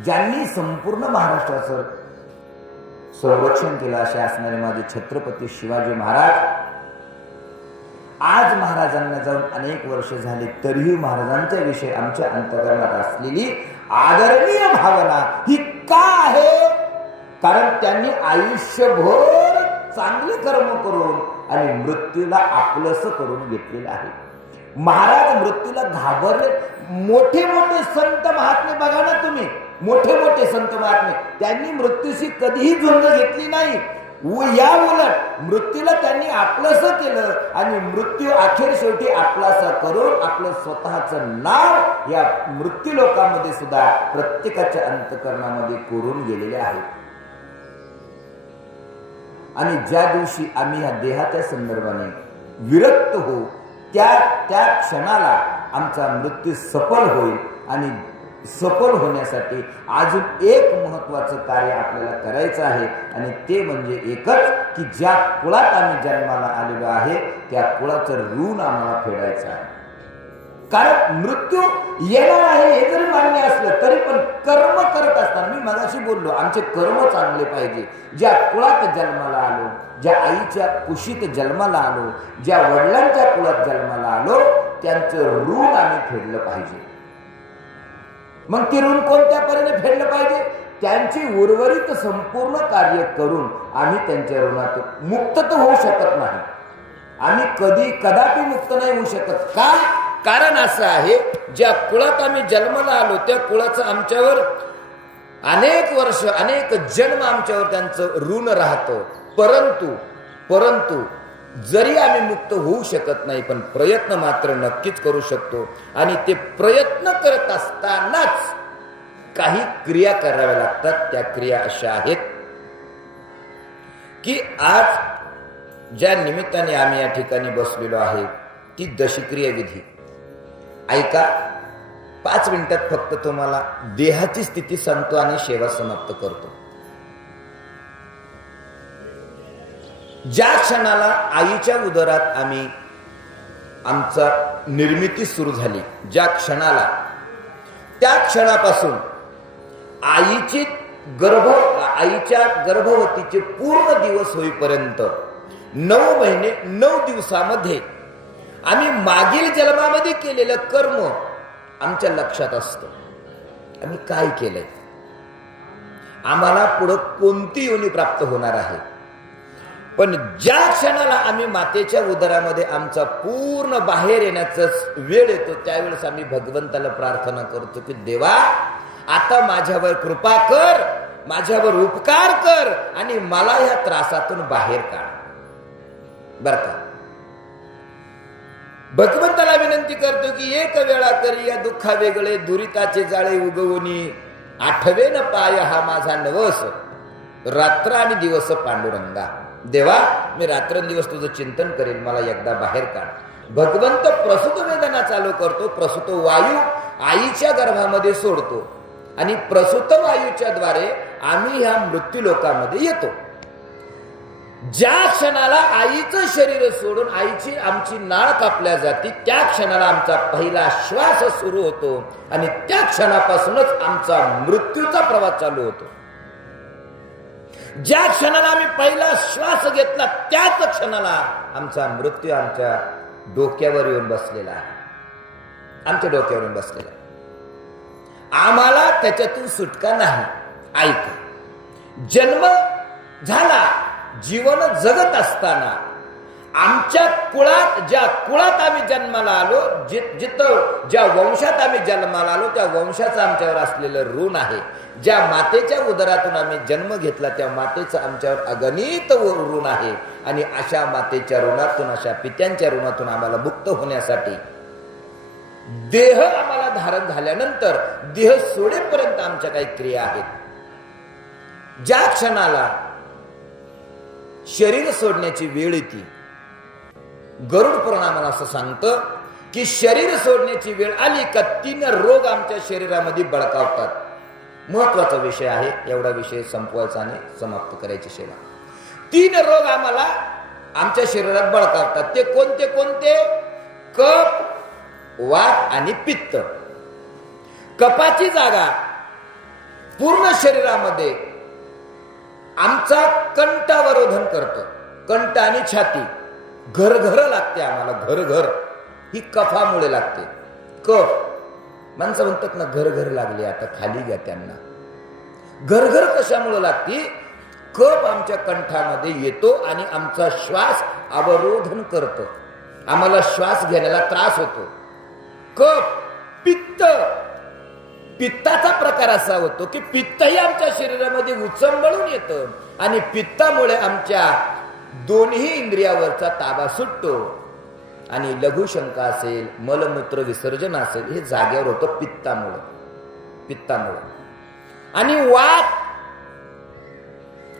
ज्यांनी संपूर्ण महाराष्ट्राचं संरक्षण केलं असे असणारे माझे छत्रपती शिवाजी महाराज, आज महाराजांना जाऊन अनेक वर्ष झाले, तरीही महाराजांच्या विषयी आमच्या अंतःकरणात असलेली आदरणीय भावना ही का आहे? कारण त्यांनी आयुष्यभर चांगले कर्म करून आणि मृत्यूला आपलंसं करून घेतलेलं आहे. महाराज मृत्यूला घाबरले. मोठे मोठे संत महात्मे बघा ना तुम्ही, मोठे मोठे संत महात्मे, त्यांनी मृत्यूशी कधीही झुंज घेतली नाही. या उलट मृत्यूला त्यांनी आपलंसं केलं, आणि मृत्यू अखेर शेवटी आपलासा करून आपलं स्वतःचं नाव या मृत्यू लोकांमध्ये सुद्धा प्रत्येकाच्या अंतःकरणामध्ये कोरून गेलेले आहे. आणि ज्या दिवशी आम्ही या देहाच्या संदर्भाने विरक्त होऊ त्या क्षणाला आमचा मृत्यू सफल होईल. आणि सफल होण्यासाठी अजून एक महत्वाचं कार्य आपल्याला करायचं आहे, आणि ते म्हणजे एकच की ज्या कुळात आम्ही जन्माला आलेलो आहे त्या कुळाचं ऋण आम्हाला फेडायचं आहे. कारण मृत्यू येणार आहे हे जरी मान्य असलं तरी पण कर्म करत असताना, मी मगाशी बोललो, आमचे कर्म चांगले पाहिजे. ज्या कुळात जन्माला आलो, ज्या आईच्या कुशीत जन्माला आलो, ज्या वडिलांच्या कुळात जन्माला आलो, त्यांचं ऋण आम्ही फेडलं पाहिजे. मग ते ऋण कोणत्या परीने फेडलं पाहिजे? त्यांची उर्वरित संपूर्ण कार्य करून आम्ही त्यांच्या ऋणातून मुक्त तर होऊ शकत नाही. आम्ही कदापि मुक्त नाही होऊ शकत. का? कारण असं आहे, ज्या कुळात आम्ही जन्माला आलो त्या कुळाचं आमच्यावर अनेक वर्ष, अनेक जन्म आमच्यावर त्यांचं ऋण राहतं. परंतु जरी आम्ही मुक्त होऊ शकत नाही, पण प्रयत्न मात्र नक्कीच करू शकतो. आणि ते प्रयत्न करत असतानाच काही क्रिया कराव्या लागतात. त्या क्रिया अशा आहेत की आज ज्या निमित्ताने आम्ही या ठिकाणी बसलेलो आहे ती दशक्रिया विधी. ऐका, 5 मिनिटात फक्त तुम्हाला देहाची स्थिती सांगतो आणि सेवा समाप्त करतो. ज्या क्षणाला आईच्या उदरात आमचा निर्मिती सुरू झाली, ज्या क्षणाला, त्या क्षणापासून आईच्या गर्भवतीचे पूर्ण दिवस होईपर्यंत 9 महिने 9 दिवसामध्ये आम्ही मागील जन्मामध्ये केलेलं कर्म आमच्या लक्षात असतं. आम्ही काय केलंय, आम्हाला पुढं कोणती योनी प्राप्त होणार आहे. पण ज्या क्षणाला आम्ही मातेच्या उदरामध्ये आमचा पूर्ण बाहेर येण्याचा वेळ येतो, त्यावेळेस आम्ही भगवंताला प्रार्थना करतो की देवा, आता माझ्यावर कृपा कर, माझ्यावर उपकार कर आणि मला ह्या त्रासातून बाहेर काढ. बर का, भगवंताला विनंती करतो की एक वेळा करी या दुःखा वेगळे, दुरिताचे जाळे उगवूनी, आठवेन पाय हा माझा नवस, रात्र आणि दिवस पांडुरंगा. देवा, मी रात्रंदिवस तुझं चिंतन करेन, मला एकदा बाहेर काढ. भगवंत प्रसूत वेदना चालू करतो, प्रसूत वायू आईच्या गर्भामध्ये सोडतो आणि प्रसूत वायूच्या द्वारे आम्ही ह्या मृत्यू लोकामध्ये येतो. ज्या क्षणाला आईचं शरीर सोडून आमची नाळ कापल्या जाते, त्या क्षणाला आमचा पहिला श्वास सुरू होतो आणि त्या क्षणापासूनच आमचा मृत्यूचा प्रवास चालू होतो. ज्या क्षणाला आम्ही पहिला श्वास घेतला, त्याच क्षणाला आमचा मृत्यू आमच्या डोक्यावर येऊन बसलेला आहे, आमच्या डोक्यावर येऊन बसलेला आहे. आम्हाला त्याच्यातून सुटका नाही. ऐका, जन्म झाला, जीवन जगत असताना आमच्या कुळात, ज्या कुळात आम्ही जन्माला आलो, जिथं ज्या वंशात आम्ही जन्माला आलो, त्या वंशाचं आमच्यावर असलेलं ऋण आहे. ज्या मातेच्या उदरातून आम्ही जन्म घेतला, त्या मातेचं आमच्यावर अगणित ऋण आहे. आणि अशा मातेच्या ऋणातून, अशा पित्यांच्या ऋणातून आम्हाला मुक्त होण्यासाठी देह आम्हाला धारण झाल्यानंतर देह सोडेपर्यंत आमच्या काही क्रिया आहेत. ज्या क्षणाला शरीर सोडण्याची वेळ येते, गरुड पुराण आम्हाला असं सांगतं की शरीर सोडण्याची वेळ आली का 3 रोग आमच्या शरीरामध्ये बळकावतात. महत्वाचा विषय आहे, एवढा विषय संपवायचा आणि समाप्त करायची सेवा. 3 रोग आम्हाला आमच्या शरीरात बळकावतात. ते कोणते कोणते? कफ, वात आणि पित्त. कफाची जागा पूर्ण शरीरामध्ये आमचा कंठावरोधन करतं. कंठ आणि छाती घरघर लागते आम्हाला, घरघर. ही कफामुळे लागते. कफ, माणसं म्हणतात ना घरघर लागली, आता खाली घ्या त्यांना. घरघर कशामुळे लागते? कफ आमच्या कंठामध्ये येतो आणि आमचा श्वास अवरोधन करतो, आम्हाला श्वास घेण्याला त्रास होतो. कफ, पित्त, पित्ताचा प्रकार असा होतो की पित्तही आमच्या शरीरामध्ये उचंबळून येतं आणि पित्तामुळे आमच्या दोन्ही इंद्रियावरचा ताबा सुटतो आणि लघुशंका असेल, मलमूत्र विसर्जन असेल, हे जागेवर होतं पित्तामुळे. आणि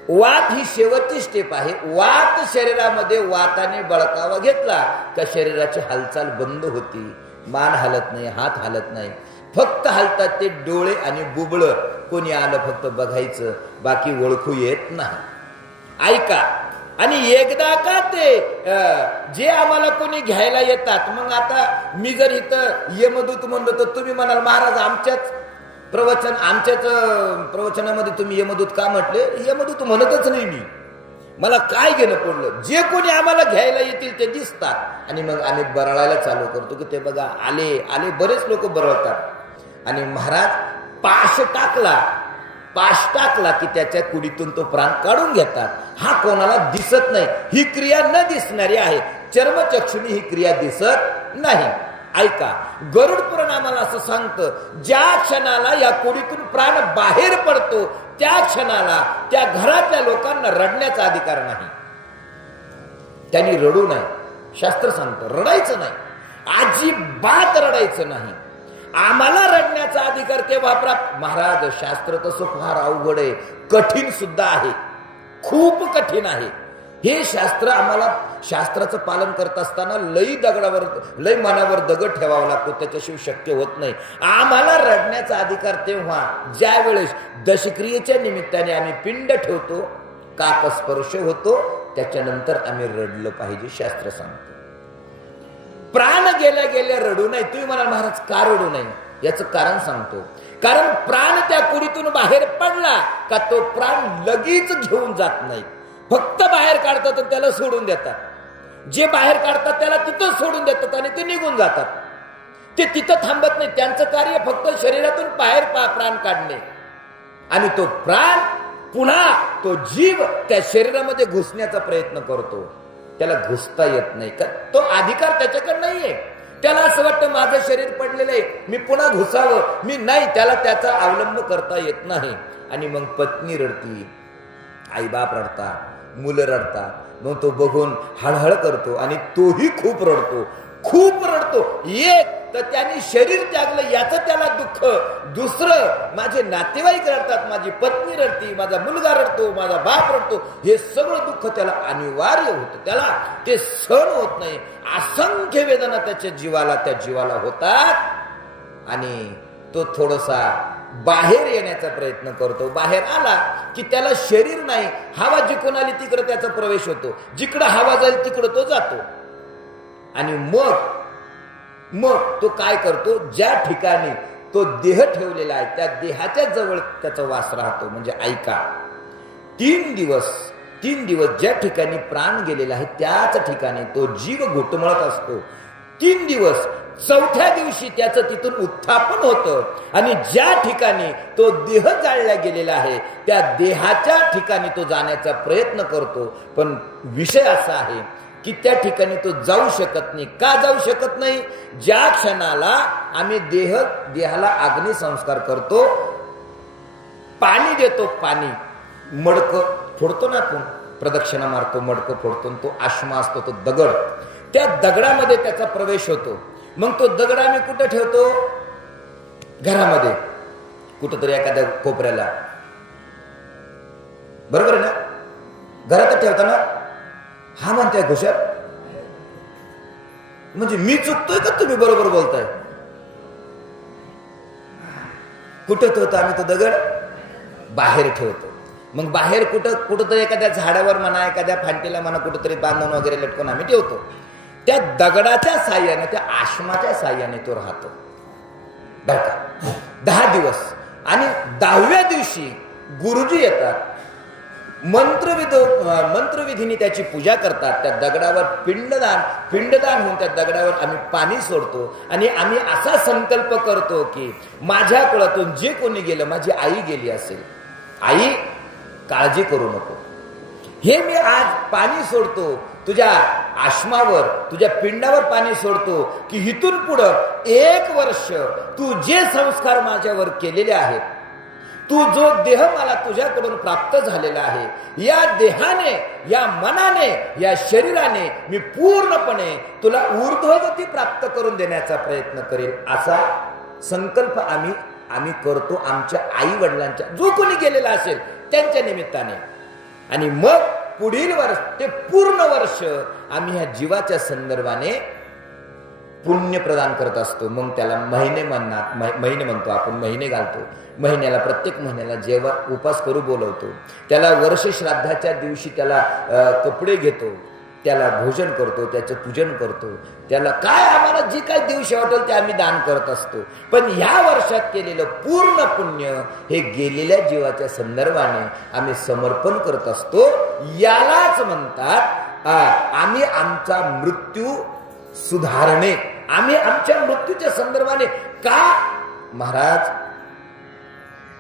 वात ही शेवटची स्टेप आहे. वात शरीरामध्ये वाताने बळकावा घेतला का शरीराची हालचाल बंद होती. मान हलत नाही, हात हलत नाही, फक्त हलतात ते डोळे आणि बुबळ. कोणी आलं फक्त बघायचं, बाकी ओळखू येत नाही. ऐका, आणि एकदा का ते जे आम्हाला कोणी घ्यायला येतात, मग आता मी जर इथं यमदूत म्हणलो तर तुम्ही म्हणाल महाराज आमच्याच प्रवचनामध्ये तुम्ही यमदूत का म्हटले? यमदूत म्हणतच नाही मी, मला काय घेणं पडलं. जे कोणी आम्हाला घ्यायला येतील ते दिसतात आणि मग आम्ही बरळायला चालू करतो की ते बघा आले. बरेच लोक बरळतात आणि महाराज पाश टाकला की त्याच्या कुडीतून तो प्राण काढून घेतात. हा कोणाला दिसत नाही. ही क्रिया न दिसणारी आहे. चर्मचक्षुनी ही क्रिया दिसत नाही. ऐका, गरुड पुराण आम्हाला असं सांगतं, ज्या क्षणाला या कुडीतून प्राण बाहेर पडतो त्या क्षणाला त्या घरातल्या लोकांना रडण्याचा अधिकार नाही. त्यांनी रडू नये. शास्त्र सांगतं रडायचं नाही, अजिबात रडायचं नाही. आम्हाला रडण्याचा अधिकार तेव्हा प्राप्त. महाराज शास्त्र तसं फार अवघड आहे, कठीण सुद्धा आहे, खूप कठीण आहे. हे शास्त्र आम्हाला, शास्त्राचं पालन करत असताना लई दगडावर, लई मनावर दगड ठेवावा लागतो, त्याच्याशिवाय शक्य होत नाही. आम्हाला रडण्याचा अधिकार तेव्हा ज्या वेळेस दशक्रियेच्या निमित्ताने आम्ही पिंड ठेवतो, काकस्पर्श होतो, त्याच्यानंतर आम्ही रडलं पाहिजे, शास्त्र सांगतो. प्राण गेल्या गेल्या रडू नये. तुम्ही म्हणाल महाराज का रडू नये? याचं कारण सांगतो. कारण प्राण त्या कुडीतून बाहेर पडला का तो प्राण लगेच घेऊन जात नाही. फक्त बाहेर काढतात आणि त्याला सोडून देतात. जे बाहेर काढतात त्याला तिथं सोडून देतात आणि ते निघून जातात. ते तिथं थांबत नाही. त्यांचं कार्य फक्त शरीरातून बाहेर प्राण काढणे. आणि तो प्राण पुन्हा तो जीव त्या शरीरामध्ये घुसण्याचा प्रयत्न करतो. त्याला घुसता येत नाही का? तो अधिकार त्याच्याकडे नाहीये. त्याला असं वाटतं माझं शरीर पडलेलं आहे, मी पुन्हा घुसावं, मी नाही. त्याला त्याचा अवलंब करता येत नाही. आणि मग पत्नी रडती, आईबाप रडतात, मुलं रडतात. मग तो बघून हळहळ करतो आणि तोही खूप रडतो, खूप रडतो. एक तर त्यांनी शरीर त्यागलं याचं त्याला दुःख, दुसरं माझे नातेवाईक रडतात, माझी पत्नी रडती, माझा मुलगा रडतो, माझा बाप रडतो. हे सगळं दुःख त्याला अनिवार्य होतं, त्याला ते सहन होत नाही. असंख्य वेदना त्या जीवाला होतात. आणि तो थोडासा बाहेर येण्याचा प्रयत्न करतो. बाहेर आला की त्याला शरीर नाही, हवा जिकडून आली तिकडे त्याचा प्रवेश होतो. जिकडं हवा जाईल तिकडं तो जातो. आणि मग तो काय करतो, ज्या ठिकाणी तो देह ठेवलेला आहे त्या देहाच्या जवळ त्याचा वास राहतो. म्हणजे ऐका, 3 दिवस ज्या ठिकाणी प्राण गेलेला आहे त्याच ठिकाणी तो जीव घुटमळत असतो. 3 दिवस. 4थ्या दिवशी त्याचं तिथून उत्थापन होतं. आणि ज्या ठिकाणी तो देह जाळला गेलेला आहे त्या देहाच्या ठिकाणी तो जाण्याचा प्रयत्न करतो. पण विषय असा आहे की त्या ठिकाणी तो जाऊ शकत नाही. का जाऊ शकत नाही? ज्या क्षणाला आम्ही देहाला अग्निसंस्कार करतो, पाणी देतो, पाणी मडकं फोडतो ना, आपण प्रदक्षिणा मारतो, मडकं फोडतो, तो आश्मा असतो, तो दगड, त्या दगडामध्ये त्याचा प्रवेश होतो. मग तो दगड आम्ही कुठं ठेवतो? घरामध्ये, कुठंतरी एखाद्या कोपऱ्याला. बरोबर आहे ना? घरात ठेवताना हा म्हणताय खुशाल, म्हणजे मी चुकतोय का तुम्ही बरोबर बोलताय? कुठं ठेवतो आम्ही तो दगड? बाहेर ठेवतो. मग बाहेर कुठंतरी एखाद्या झाडावर म्हणा, एखाद्या फांटीला म्हणा, कुठंतरी बांधून वगैरे लटकून आम्ही ठेवतो. त्या दगडाच्या साह्याने, त्या आश्माच्या साह्याने तो राहतो बरं का 10 दिवस. आणि 10व्या दिवशी गुरुजी येतात, मंत्रविधीने त्याची पूजा करतात. त्या दगडावर पिंडदान होऊन त्या दगडावर आम्ही पाणी सोडतो. आणि आम्ही असा संकल्प करतो की माझ्या कुळातून जे कोणी गेलं, माझी आई गेली असेल, आई काळजी करू नको, हे मी आज पाणी सोडतो तुझ्या आश्मावर, तुझ्या पिंडावर पाणी सोडतो की इथून पुढं 1 वर्ष तू जे संस्कार माझ्यावर केलेले आहेत, तू जो देह मला तुझ्याकडून प्राप्त झालेला आहे, या देहाने, या मनाने, या शरीराने मी पूर्णपणे तुला ऊर्ध्वगती प्राप्त करून देण्याचा प्रयत्न करेल. असा संकल्प आम्ही करतो आमच्या आई वडिलांच्या, जो कोणी गेलेला असेल त्यांच्या निमित्ताने. आणि मग पुढील वर्ष, ते पूर्ण वर्ष आम्ही ह्या जीवाच्या संदर्भाने पुण्य प्रदान करत असतो. मग त्याला महिने म्हणतो आपण, महिने घालतो. महिन्याला, प्रत्येक महिन्याला जेव्हा उपास करू बोलवतो, त्याला वर्ष श्राद्धाच्या दिवशी त्याला कपडे घेतो, त्याला भोजन करतो, त्याचं पूजन करतो. त्याला काय आम्हाला जे काय दिवशी वाटेल ते आम्ही दान करत असतो. पण ह्या वर्षात केलेलं पूर्ण पुण्य हे गेलेल्या जीवाच्या संदर्भाने आम्ही समर्पण करत असतो. यालाच म्हणतात आम्ही आमचा मृत्यू सुधारणे. आम्ही आमच्या मृत्यूच्या संदर्भाने का महाराज,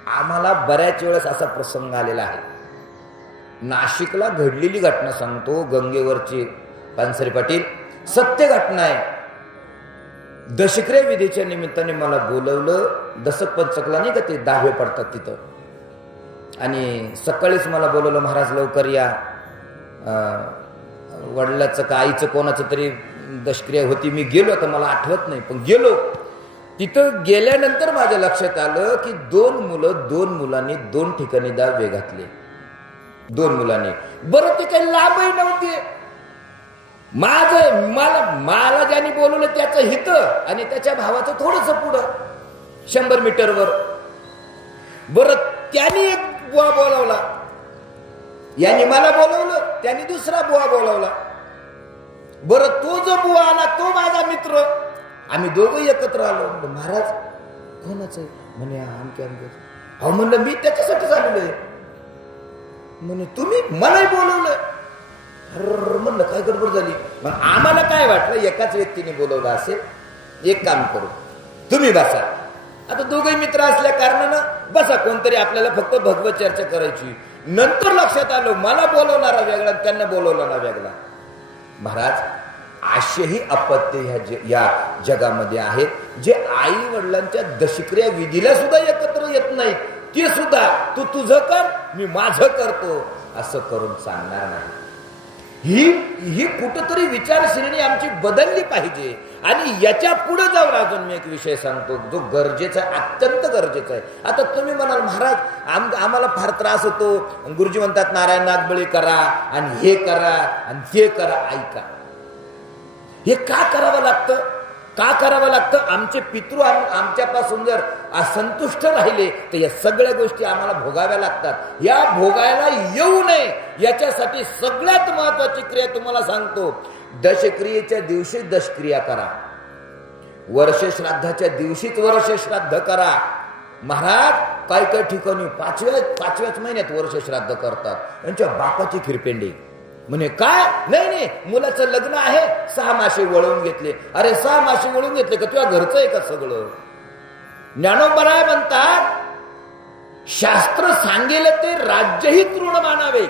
आम्हाला बऱ्याच वेळेस असा प्रसंग आलेला आहे. नाशिकला घडलेली घटना सांगतो, गंगेवरची पानसरे पाटील, सत्य घटना आहे. दशक्रिया विधीच्या निमित्ताने मला बोलवलं. दशक पंचकला नाही का ते 10वे पडतात तिथं, आणि सकाळीच मला बोलवलं, महाराज लवकर या, वडिलाचं का आईचं कोणाचं तरी दशक्रिया होती. मी गेलो, आता मला आठवत नाही, पण गेलो. तिथं गेल्यानंतर माझ्या लक्षात आलं की 2 मुलांनी 2 ठिकाणी दावे घातले. 2 मुलांनी. बरं ते काही लाभही नव्हते. मला ज्याने बोलवलं त्याचं हित आणि त्याच्या भावाचं थोडस पुढं 100 मीटरवर. बरं त्याने एक बुवा बोलावला, यांनी मला बोलवलं, त्याने दुसरा बुवा बोलावला. बरं तो जो बुवा आला तो माझा मित्र, आम्ही दोघं एकत्र आलो. महाराज कोणाचं आहे म्हणे आमच्या. अहो म्हणलं मी त्याच्यासाठी आलेलो आहे. म्हणे तुम्ही मलाही बोलवलं. म्हणलं काय गडबड झाली. मग आम्हाला काय वाटलं एकाच व्यक्तीने बोलवलं असेल. एक काम करू, तुम्ही बसा. आता दोघे मित्र असल्या कारणानं बसा, कोणतरी आपल्याला फक्त भगवत चर्चा करायची. नंतर लक्षात आलं मला बोलवणारा वेगळा, त्यांना बोलवणारा वेगळा. महाराज असेही अपत्य या जगामध्ये आहेत जे आई वडिलांच्या दशक्रिया विधीला सुद्धा एकत्र येत नाहीत. ते सुद्धा तू तुझं कर मी माझं करतो असं करून चालणार नाही. ही कुठंतरी विचारसरणी आमची बदलली पाहिजे. आणि याच्या पुढे जाऊन अजून मी एक विषय सांगतो जो गरजेचा आहे, अत्यंत गरजेचा आहे. आता तुम्ही म्हणाल महाराज आम्हाला फार त्रास होतो, गुरुजी म्हणतात नारायण नागबळी करा आणि हे करा आणि ते करा. ऐका, हे का करावं लागतं? का करावं लागतं? आमचे पितृ आमच्यापासून जर असंतुष्ट राहिले तर या सगळ्या गोष्टी आम्हाला भोगाव्या लागतात. या भोगायला येऊ नये याच्यासाठी सगळ्यात महत्वाची क्रिया तुम्हाला सांगतो. दशक्रियेच्या दिवशी दशक्रिया करा, वर्ष श्राद्धाच्या दिवशीच वर्ष श्राद्ध करा. महाराज काही ठिकाणी पाचव्याच महिन्यात वर्ष श्राद्ध करतात. यांच्या बापाची खिरपेंडी. म्हणे काय नाही मुलाचं लग्न आहे 6 मासे वळवून घेतले. अरे 6 मासे वळवून घेतले का तुझ्या घरचं आहे का सगळं? ज्ञानोबराय म्हणतात शास्त्र सांगेल ते राज्यही तृण मानावे.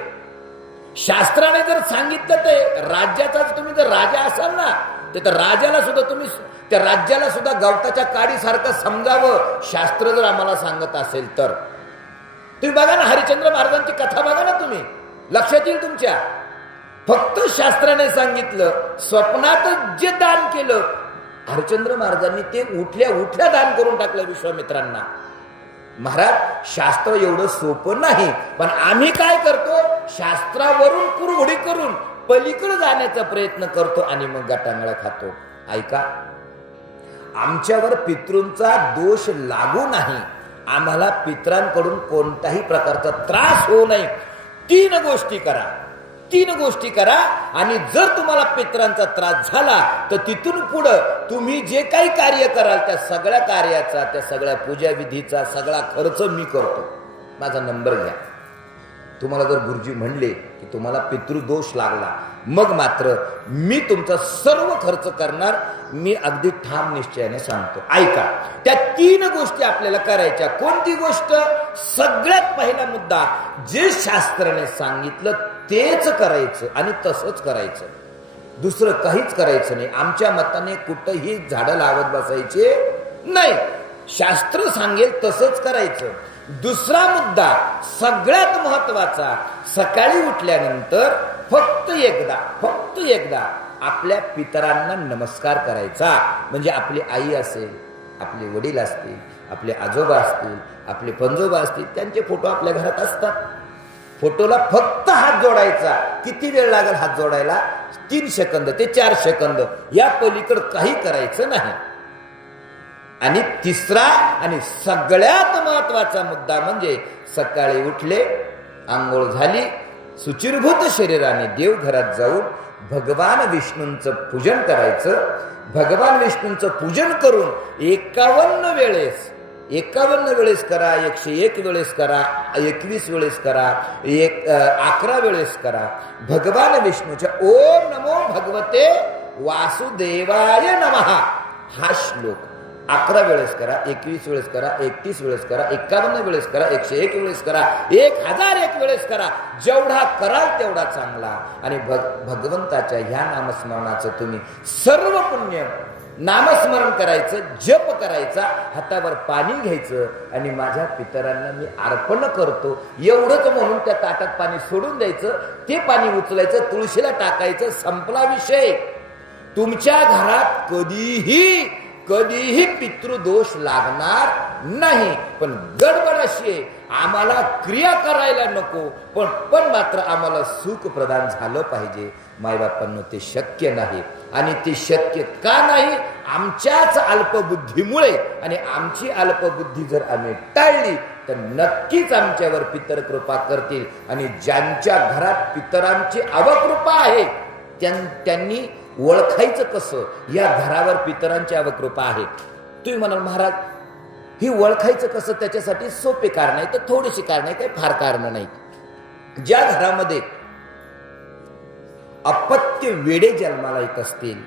शास्त्राने जर सांगितलं ते राज्याचाच, तुम्ही जर राजा असाल ना तर राजाला सुद्धा तुम्ही त्या राज्याला सुद्धा गवताच्या काडीसारखं समजावं शास्त्र जर आम्हाला सांगत असेल तर. तुम्ही बघा ना हरिश्चंद्र महाराजांची कथा बघा ना, तुम्ही लक्षात येईल तुमच्या. फक्त शास्त्राने सांगितलं, स्वप्नातच जे दान केलं हरिश्चंद्र महाराजांनी ते उठल्या दान करून टाकलं विश्वामित्रांना. महाराज शास्त्र एवढं सोपं नाही, पण आम्ही काय करतो शास्त्रावरून कुरघोडी करून पलीकडे जाण्याचा प्रयत्न करतो आणि मग गटांगळा खातो. ऐका, आमच्यावर पितृंचा दोष लागू नाही, आम्हाला पितरांकडून कोणताही प्रकारचा त्रास होऊ नये 3 गोष्टी करा. आणि जर तुम्हाला पितरांचा त्रास झाला तर तिथून पुढं तुम्ही जे काही कार्य कराल त्या सगळ्या कार्याचा, त्या सगळ्या पूजा विधीचा सगळा खर्च मी करतो. माझा नंबर घ्या. तुम्हाला जर गुरुजी म्हणले की तुम्हाला पितृदोष लागला, मग मात्र मी तुमचा सर्व खर्च करणार. मी अगदी ठाम निश्चयाने सांगतो. ऐका, त्या 3 गोष्टी आपल्याला करायच्या. कोणती गोष्ट? सगळ्यात पहिला मुद्दा, जे शास्त्राने सांगितलं तेच करायचं आणि तसंच करायचं, दुसरं काहीच करायचं नाही. आमच्या मताने कुठंही झाडं लावत बसायचे नाही, शास्त्र सांगेल तसंच करायचं. दुसरा मुद्दा सगळ्यात महत्वाचा, सकाळी उठल्यानंतर फक्त एकदा आपल्या पितरांना नमस्कार करायचा. म्हणजे आपली आई असेल, आपले वडील असतील, आपले आजोबा असतील, आपले पंजोबा असतील, त्यांचे फोटो आपल्या घरात असतात. फोटोला फक्त हात जोडायचा. किती वेळ लागेल हात जोडायला? 3 सेकंद ते 4 सेकंद, या पलीकडे काही करायचं नाही. आणि तिसरा आणि सगळ्यात महत्वाचा मुद्दा म्हणजे सकाळी उठले, आंघोळ झाली, शुचिर्भूत शरीराने देवघरात जाऊन भगवान विष्णूंचं पूजन करायचं. भगवान विष्णूंचं पूजन करून 51 वेळेस करा, 101 वेळेस करा, 21 वेळेस करा, 11 वेळेस करा. भगवान विष्णूच्या ओम नमो भगवते वासुदेवाय नमः हा श्लोक 11 वेळेस करा, 21 वेळेस करा, 31 वेळेस करा, 51 वेळेस करा, 101 वेळेस करा, 1001 वेळेस करा. जेवढा कराल तेवढा चांगला. आणि भगवंताच्या ह्या नामस्मरणाचं तुम्ही सर्व पुण्य, नामस्मरण करायचं, जप करायचा, हातावर पाणी घ्यायचं आणि माझ्या पितरांना मी अर्पण करतो एवढंच म्हणून त्या ताटात पाणी सोडून द्यायचं. ते पाणी उचलायचं, तुळशीला टाकायचं, संपला विषय. तुमच्या घरात कधीही पितृदोष लागणार नाही, पण गडबड अशी आहे, आम्हाला क्रिया करायला नको, पण मात्र आम्हाला सुख प्रदान झालं पाहिजे. मायबापांनो ते शक्य नाही. आणि ते शक्य का नाही? आमच्याच अल्पबुद्धीमुळे. आणि आमची अल्पबुद्धी जर आम्ही टाळली तर नक्कीच आमच्यावर पितर कृपा करतील. आणि ज्यांच्या घरात पितरांची अवकृपा आहे त्यांनी ओळखायचं कसं या घरावर पितरांची अवकृपा आहे? तुम्ही म्हणाल महाराज ही ओळखायचं कसं? त्याच्यासाठी सोपे कारण आहे, तर थोडीशी कारण आहे, काही फार कारण नाही. ज्या घरामध्ये अपत्य वेडे जन्माला येत असतील,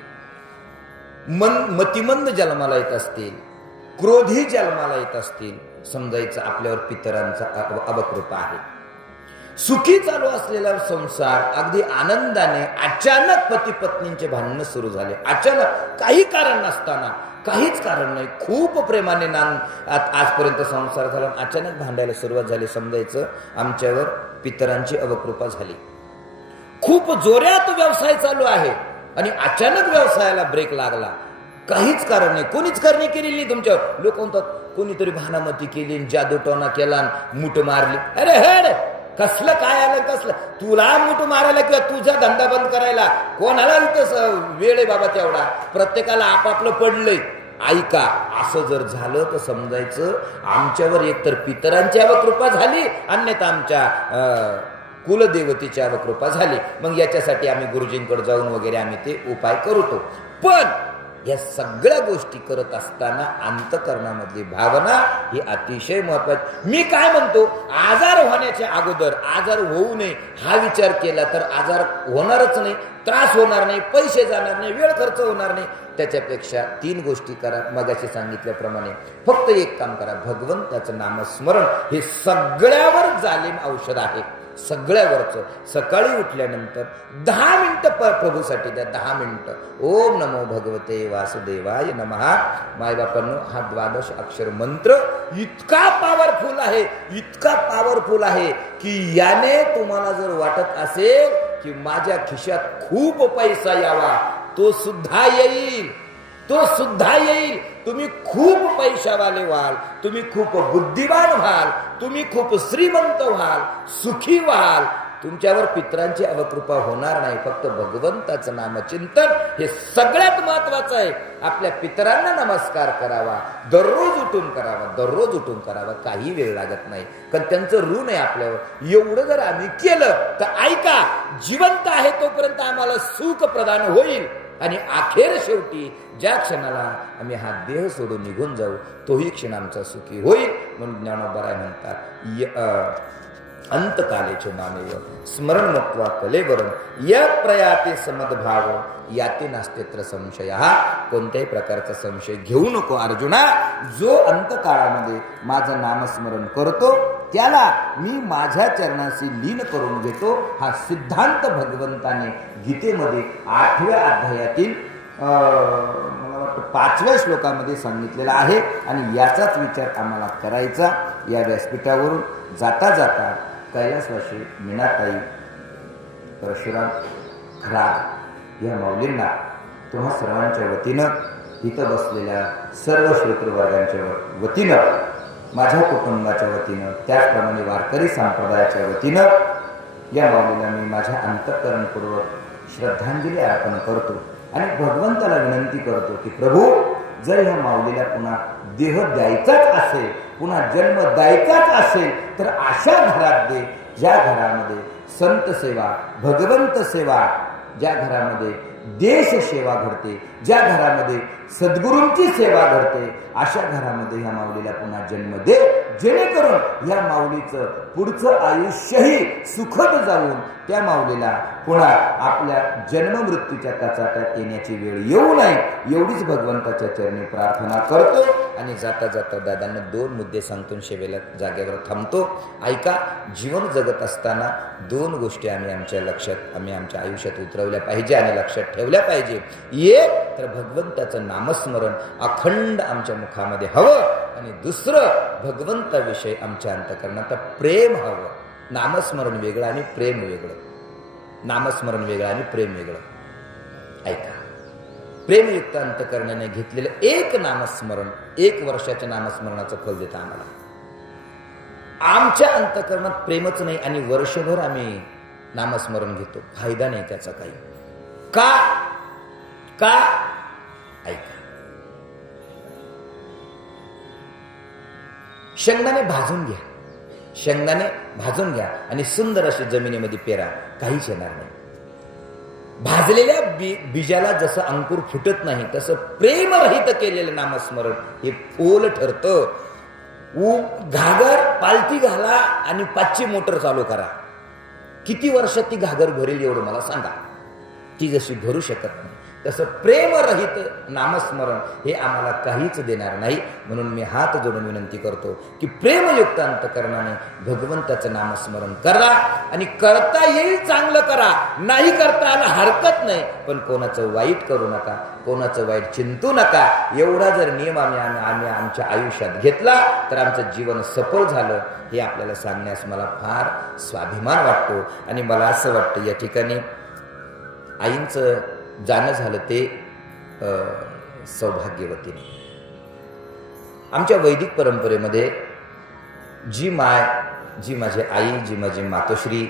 मतिमंद जन्माला येत असतील, क्रोधी जन्माला येत असतील, समजायचं आपल्यावर पितरांचा अवकृपा आहे. सुखी चालू असलेला संसार अगदी आनंदाने अचानक पती पत्नींचे भांडण सुरू झाले. अचानक काही कारण नसताना, काहीच कारण नाही, खूप प्रेमाने आजपर्यंत संसार झाला, अचानक भांडायला सुरुवात झाली. समजायचं आमच्यावर पितरांची अवकृपा झाली. खूप जोरात व्यवसाय चालू आहे आणि अचानक व्यवसायाला ब्रेक लागला. काहीच कारण नाही, कोणीच करणी केलेली नाही तुमच्यावर. लोक म्हणतात कोणीतरी भानामती केली, जादूटोना केला, मूठ मारली. अरे हेड कसलं काय आलं? कसलं तुला मूठ मारायला किंवा तुझा धंदा बंद करायला कोणाला वेळ आहे बाबा तेवढा? प्रत्येकाला आपापलं पडलंय. ऐका, असं जर झालं तर समजायचं आमच्यावर एकतर पितरांची अवकृपा झाली, अन्यथा आमच्या कुलदेवतेची अवकृपा झाली. मग याच्यासाठी आम्ही गुरुजींकडे जाऊन वगैरे आम्ही ते उपाय करतो. पण या सगळ्या गोष्टी करत असताना अंतःकरणामधली भावना ही अतिशय महत्वाची. मी काय म्हणतो, आजार होण्याच्या अगोदर आजार होऊ नये हा विचार केला तर आजार होणारच नाही, त्रास होणार नाही, पैसे जाणार नाही, वेळ खर्च होणार नाही. त्याच्यापेक्षा 3 गोष्टी करा. मगाशी सांगितल्याप्रमाणे फक्त एक काम करा, भगवंताचं नामस्मरण हे सगळ्यावर जालीम औषध आहे. सगळ्यावरचं. सकाळी उठल्यानंतर 10 मिनिटं प्रभूसाठी द्या. 10 मिनिटं ओम नमो भगवते वासुदेवाय नमः. मायबापांनो हा 12 अक्षर मंत्र इतका पॉवरफुल आहे, इतका पॉवरफुल आहे की याने तुम्हाला जर वाटत असेल की माझ्या खिशात खूप पैसा यावा, तो सुद्धा येईल, तो सुद्धा येईल. तुम्ही खूप पैशावाले व्हाल, तुम्ही खूप बुद्धिवान व्हाल, तुम्ही खूप श्रीमंत व्हाल, सुखी व्हाल. तुमच्यावर पितरांची अवकृपा होणार नाही. फक्त भगवंताचं नामचिंतन हे सगळ्यात महत्वाचं आहे. आपल्या पितरांना नमस्कार करावा, दररोज उठून करावा, दररोज उठून करावा. काही वेळ लागत नाही, कारण त्यांचं ऋण आहे आपल्यावर. एवढं जर आम्ही केलं तर ऐका, जिवंत आहे तोपर्यंत आम्हाला सुख प्रदान होईल. आणि अखेर शेवटी ज्या क्षणाला आम्ही हा देह सोडून निघून जाऊ तोही क्षण आमचा सुखी होईल. म्हणून ज्ञानोबराय म्हणतात अंतकालेचे नामेव स्मरण मत्वा कलेवरून य प्रयाते समदभाव याते नास्तेत्र संशय. हा कोणत्याही प्रकारचा संशय घेऊ नको अर्जुना. जो अंतकाळामध्ये माझं नामस्मरण करतो त्याला मी माझ्या चरणाशी लीन करून घेतो. हा सिद्धांत भगवंताने गीतेमध्ये 8व्या अध्यायातील मला वाटतं 5व्या श्लोकामध्ये सांगितलेला आहे. आणि याचाच विचार आम्हाला करायचा. या व्यासपीठावरून जाता जाता कैलासवासी मीनाताई परशुराम खराब या माऊलींना तुम्हा सर्वांच्या वतीनं, इथं बसलेल्या सर्व श्रोतृवर्गांच्या वतीनं, माझ्या कुटुंबाच्या वतीनं, त्याचप्रमाणे वारकरी संप्रदायाच्या वतीनं या माऊलीला मी माझ्या अंतःकरणपूर्वक श्रद्धांजली अर्पण करतो. आणि भगवंताला विनंती करतो की प्रभू, जर ह्या माऊलीला पुन्हा देह द्यायचाच असेल, पुन्हा जन्म द्यायचाच असेल तर अशा घरात दे, ज्या घरामध्ये संत सेवा, भगवंत सेवा, ज्या घरामध्ये देश सेवा घडते, ज्या घरामध्ये सद्गुरूंची सेवा घडते, अशा घरामध्ये ह्या माऊलीला पुन्हा जन्म दे, जेणेकरून या माऊलीचं पुढचं आयुष्यही सुखद जाऊन त्या माऊलीला पुन्हा आपल्या जन्ममृत्यूच्या कचाट्यात येण्याची वेळ येऊ नये, एवढीच भगवंताच्या चरणी प्रार्थना करतो. आणि जाता जाता दादांना 2 मुद्दे सांगतो, शेवेला जागेवर थांबतो. ऐका, जीवन जगत असताना 2 गोष्टी आम्ही आमच्या आयुष्यात उतरवल्या पाहिजे आणि लक्षात ठेवल्या पाहिजे. एक तर भगवंताचं नामस्मरण अखंड आमच्या मुखामध्ये हवं, आणि दुसरं भगवंताविषयी आमच्या अंतःकरणात प्रेम हवं. नामस्मरण वेगळं आणि प्रेम वेगळं. नामस्मरण वेगळं आणि प्रेम वेगळं. ऐका, प्रेमयुक्त अंतकरणाने घेतलेलं एक नामस्मरण 1 वर्षाच्या नामस्मरणाचं फल देतं आम्हाला. आमच्या अंतकरणात प्रेमच नाही आणि वर्षभर आम्ही नामस्मरण घेतो, फायदा नाही त्याचा काही. का ऐका, शेंगदाणे भाजून घ्या आणि सुंदर अशी जमिनीमध्ये पेरा, काहीच येणार नाही. भाजलेल्या बीजाला जसं अंकुर फुटत नाही तसं प्रेमरहित केलेलं नामस्मरण हे पोल ठरतं. घागर पालथी घाला आणि 5ची मोटर चालू करा, किती वर्षात ती घागर भरेल एवढं मला सांगा. ती जशी भरू शकत नाही तसं प्रेमरहित नामस्मरण हे आम्हाला काहीच देणार नाही. म्हणून मी हात जोडून विनंती करतो की प्रेमयुक्त अंतकरणाने भगवंताचं नामस्मरण करा आणि करता येईल चांगलं करा, नाही करता आलं हरकत नाही, पण कोणाचं वाईट करू नका, कोणाचं वाईट चिंतू नका. एवढा जर नियम आम्ही आमच्या आयुष्यात घेतला तर आमचं जीवन सफल झालं. हे आपल्याला सांगण्यास मला फार स्वाभिमान वाटतो आणि मला असं वाटतं या ठिकाणी आईंचं जाणं झालं ते सौभाग्यवतीने. आमच्या वैदिक परंपरेमध्ये जी माझी आई, जी माझी मातोश्री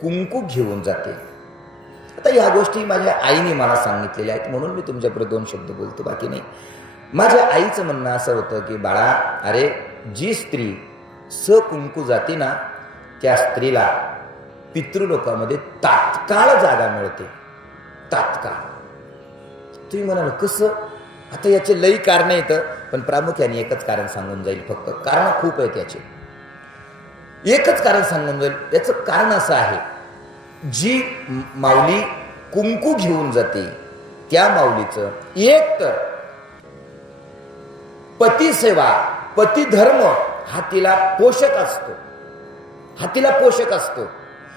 कुंकू घेऊन जाते. आता ह्या गोष्टी माझ्या आईने मला सांगितलेल्या आहेत म्हणून मी तुमच्यापुढे 2 शब्द बोलतो, बाकी नाही. माझ्या आईचं म्हणणं असं होतं की बाळा, अरे जी स्त्री कुंकू जाते ना त्या स्त्रीला पितृलोकामध्ये तात्काळ जागा मिळते. तात्काळ. तुम्ही म्हणाल कसं? आता याचे लई कारण येतं, पण प्रामुख्याने एकच कारण सांगून जाईल. फक्त कारण खूप आहेत याचे, एकच कारण सांगून जाईल. याचं कारण असं आहे, जी माऊली कुंकू घेऊन जाते त्या माऊलीचं एक तर पतिसेवा, पतिधर्म हा तिला पोषक असतो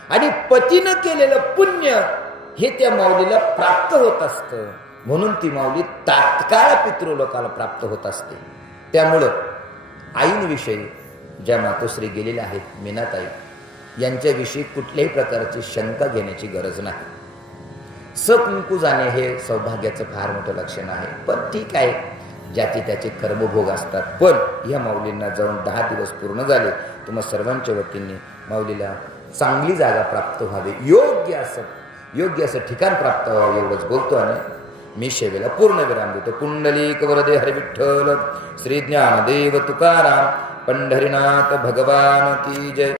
आणि पतीनं केलेलं पुण्य हे त्या माऊलीला प्राप्त होत असतं. म्हणून ती माऊली तात्काळ पितृलोकाला प्राप्त होत असते. त्यामुळं आईंविषयी ज्या मातोश्री गेलेल्या आहेत, मीनाताई, यांच्याविषयी कुठल्याही प्रकारची शंका घेण्याची गरज नाही. कुंकू जाणे हे सौभाग्याचं फार मोठं लक्षण आहे. पण ठीक आहे, ज्याचे त्याचे कर्मभोग असतात. पण या माऊलींना जाऊन 10 दिवस पूर्ण झाले. तुम्हा सर्वांच्या वतीने माऊलीला चांगली जागा प्राप्त व्हावी, योग्य असं ठिकाण प्राप्त व्हावं एवढंच बोलतो आणि मी सेवेला पूर्ण विराम देतो. पुंडलिक वरदे हरी विठ्ठल, श्री ज्ञानदेव तुकाराम, पंढरीनाथ भगवान की जय.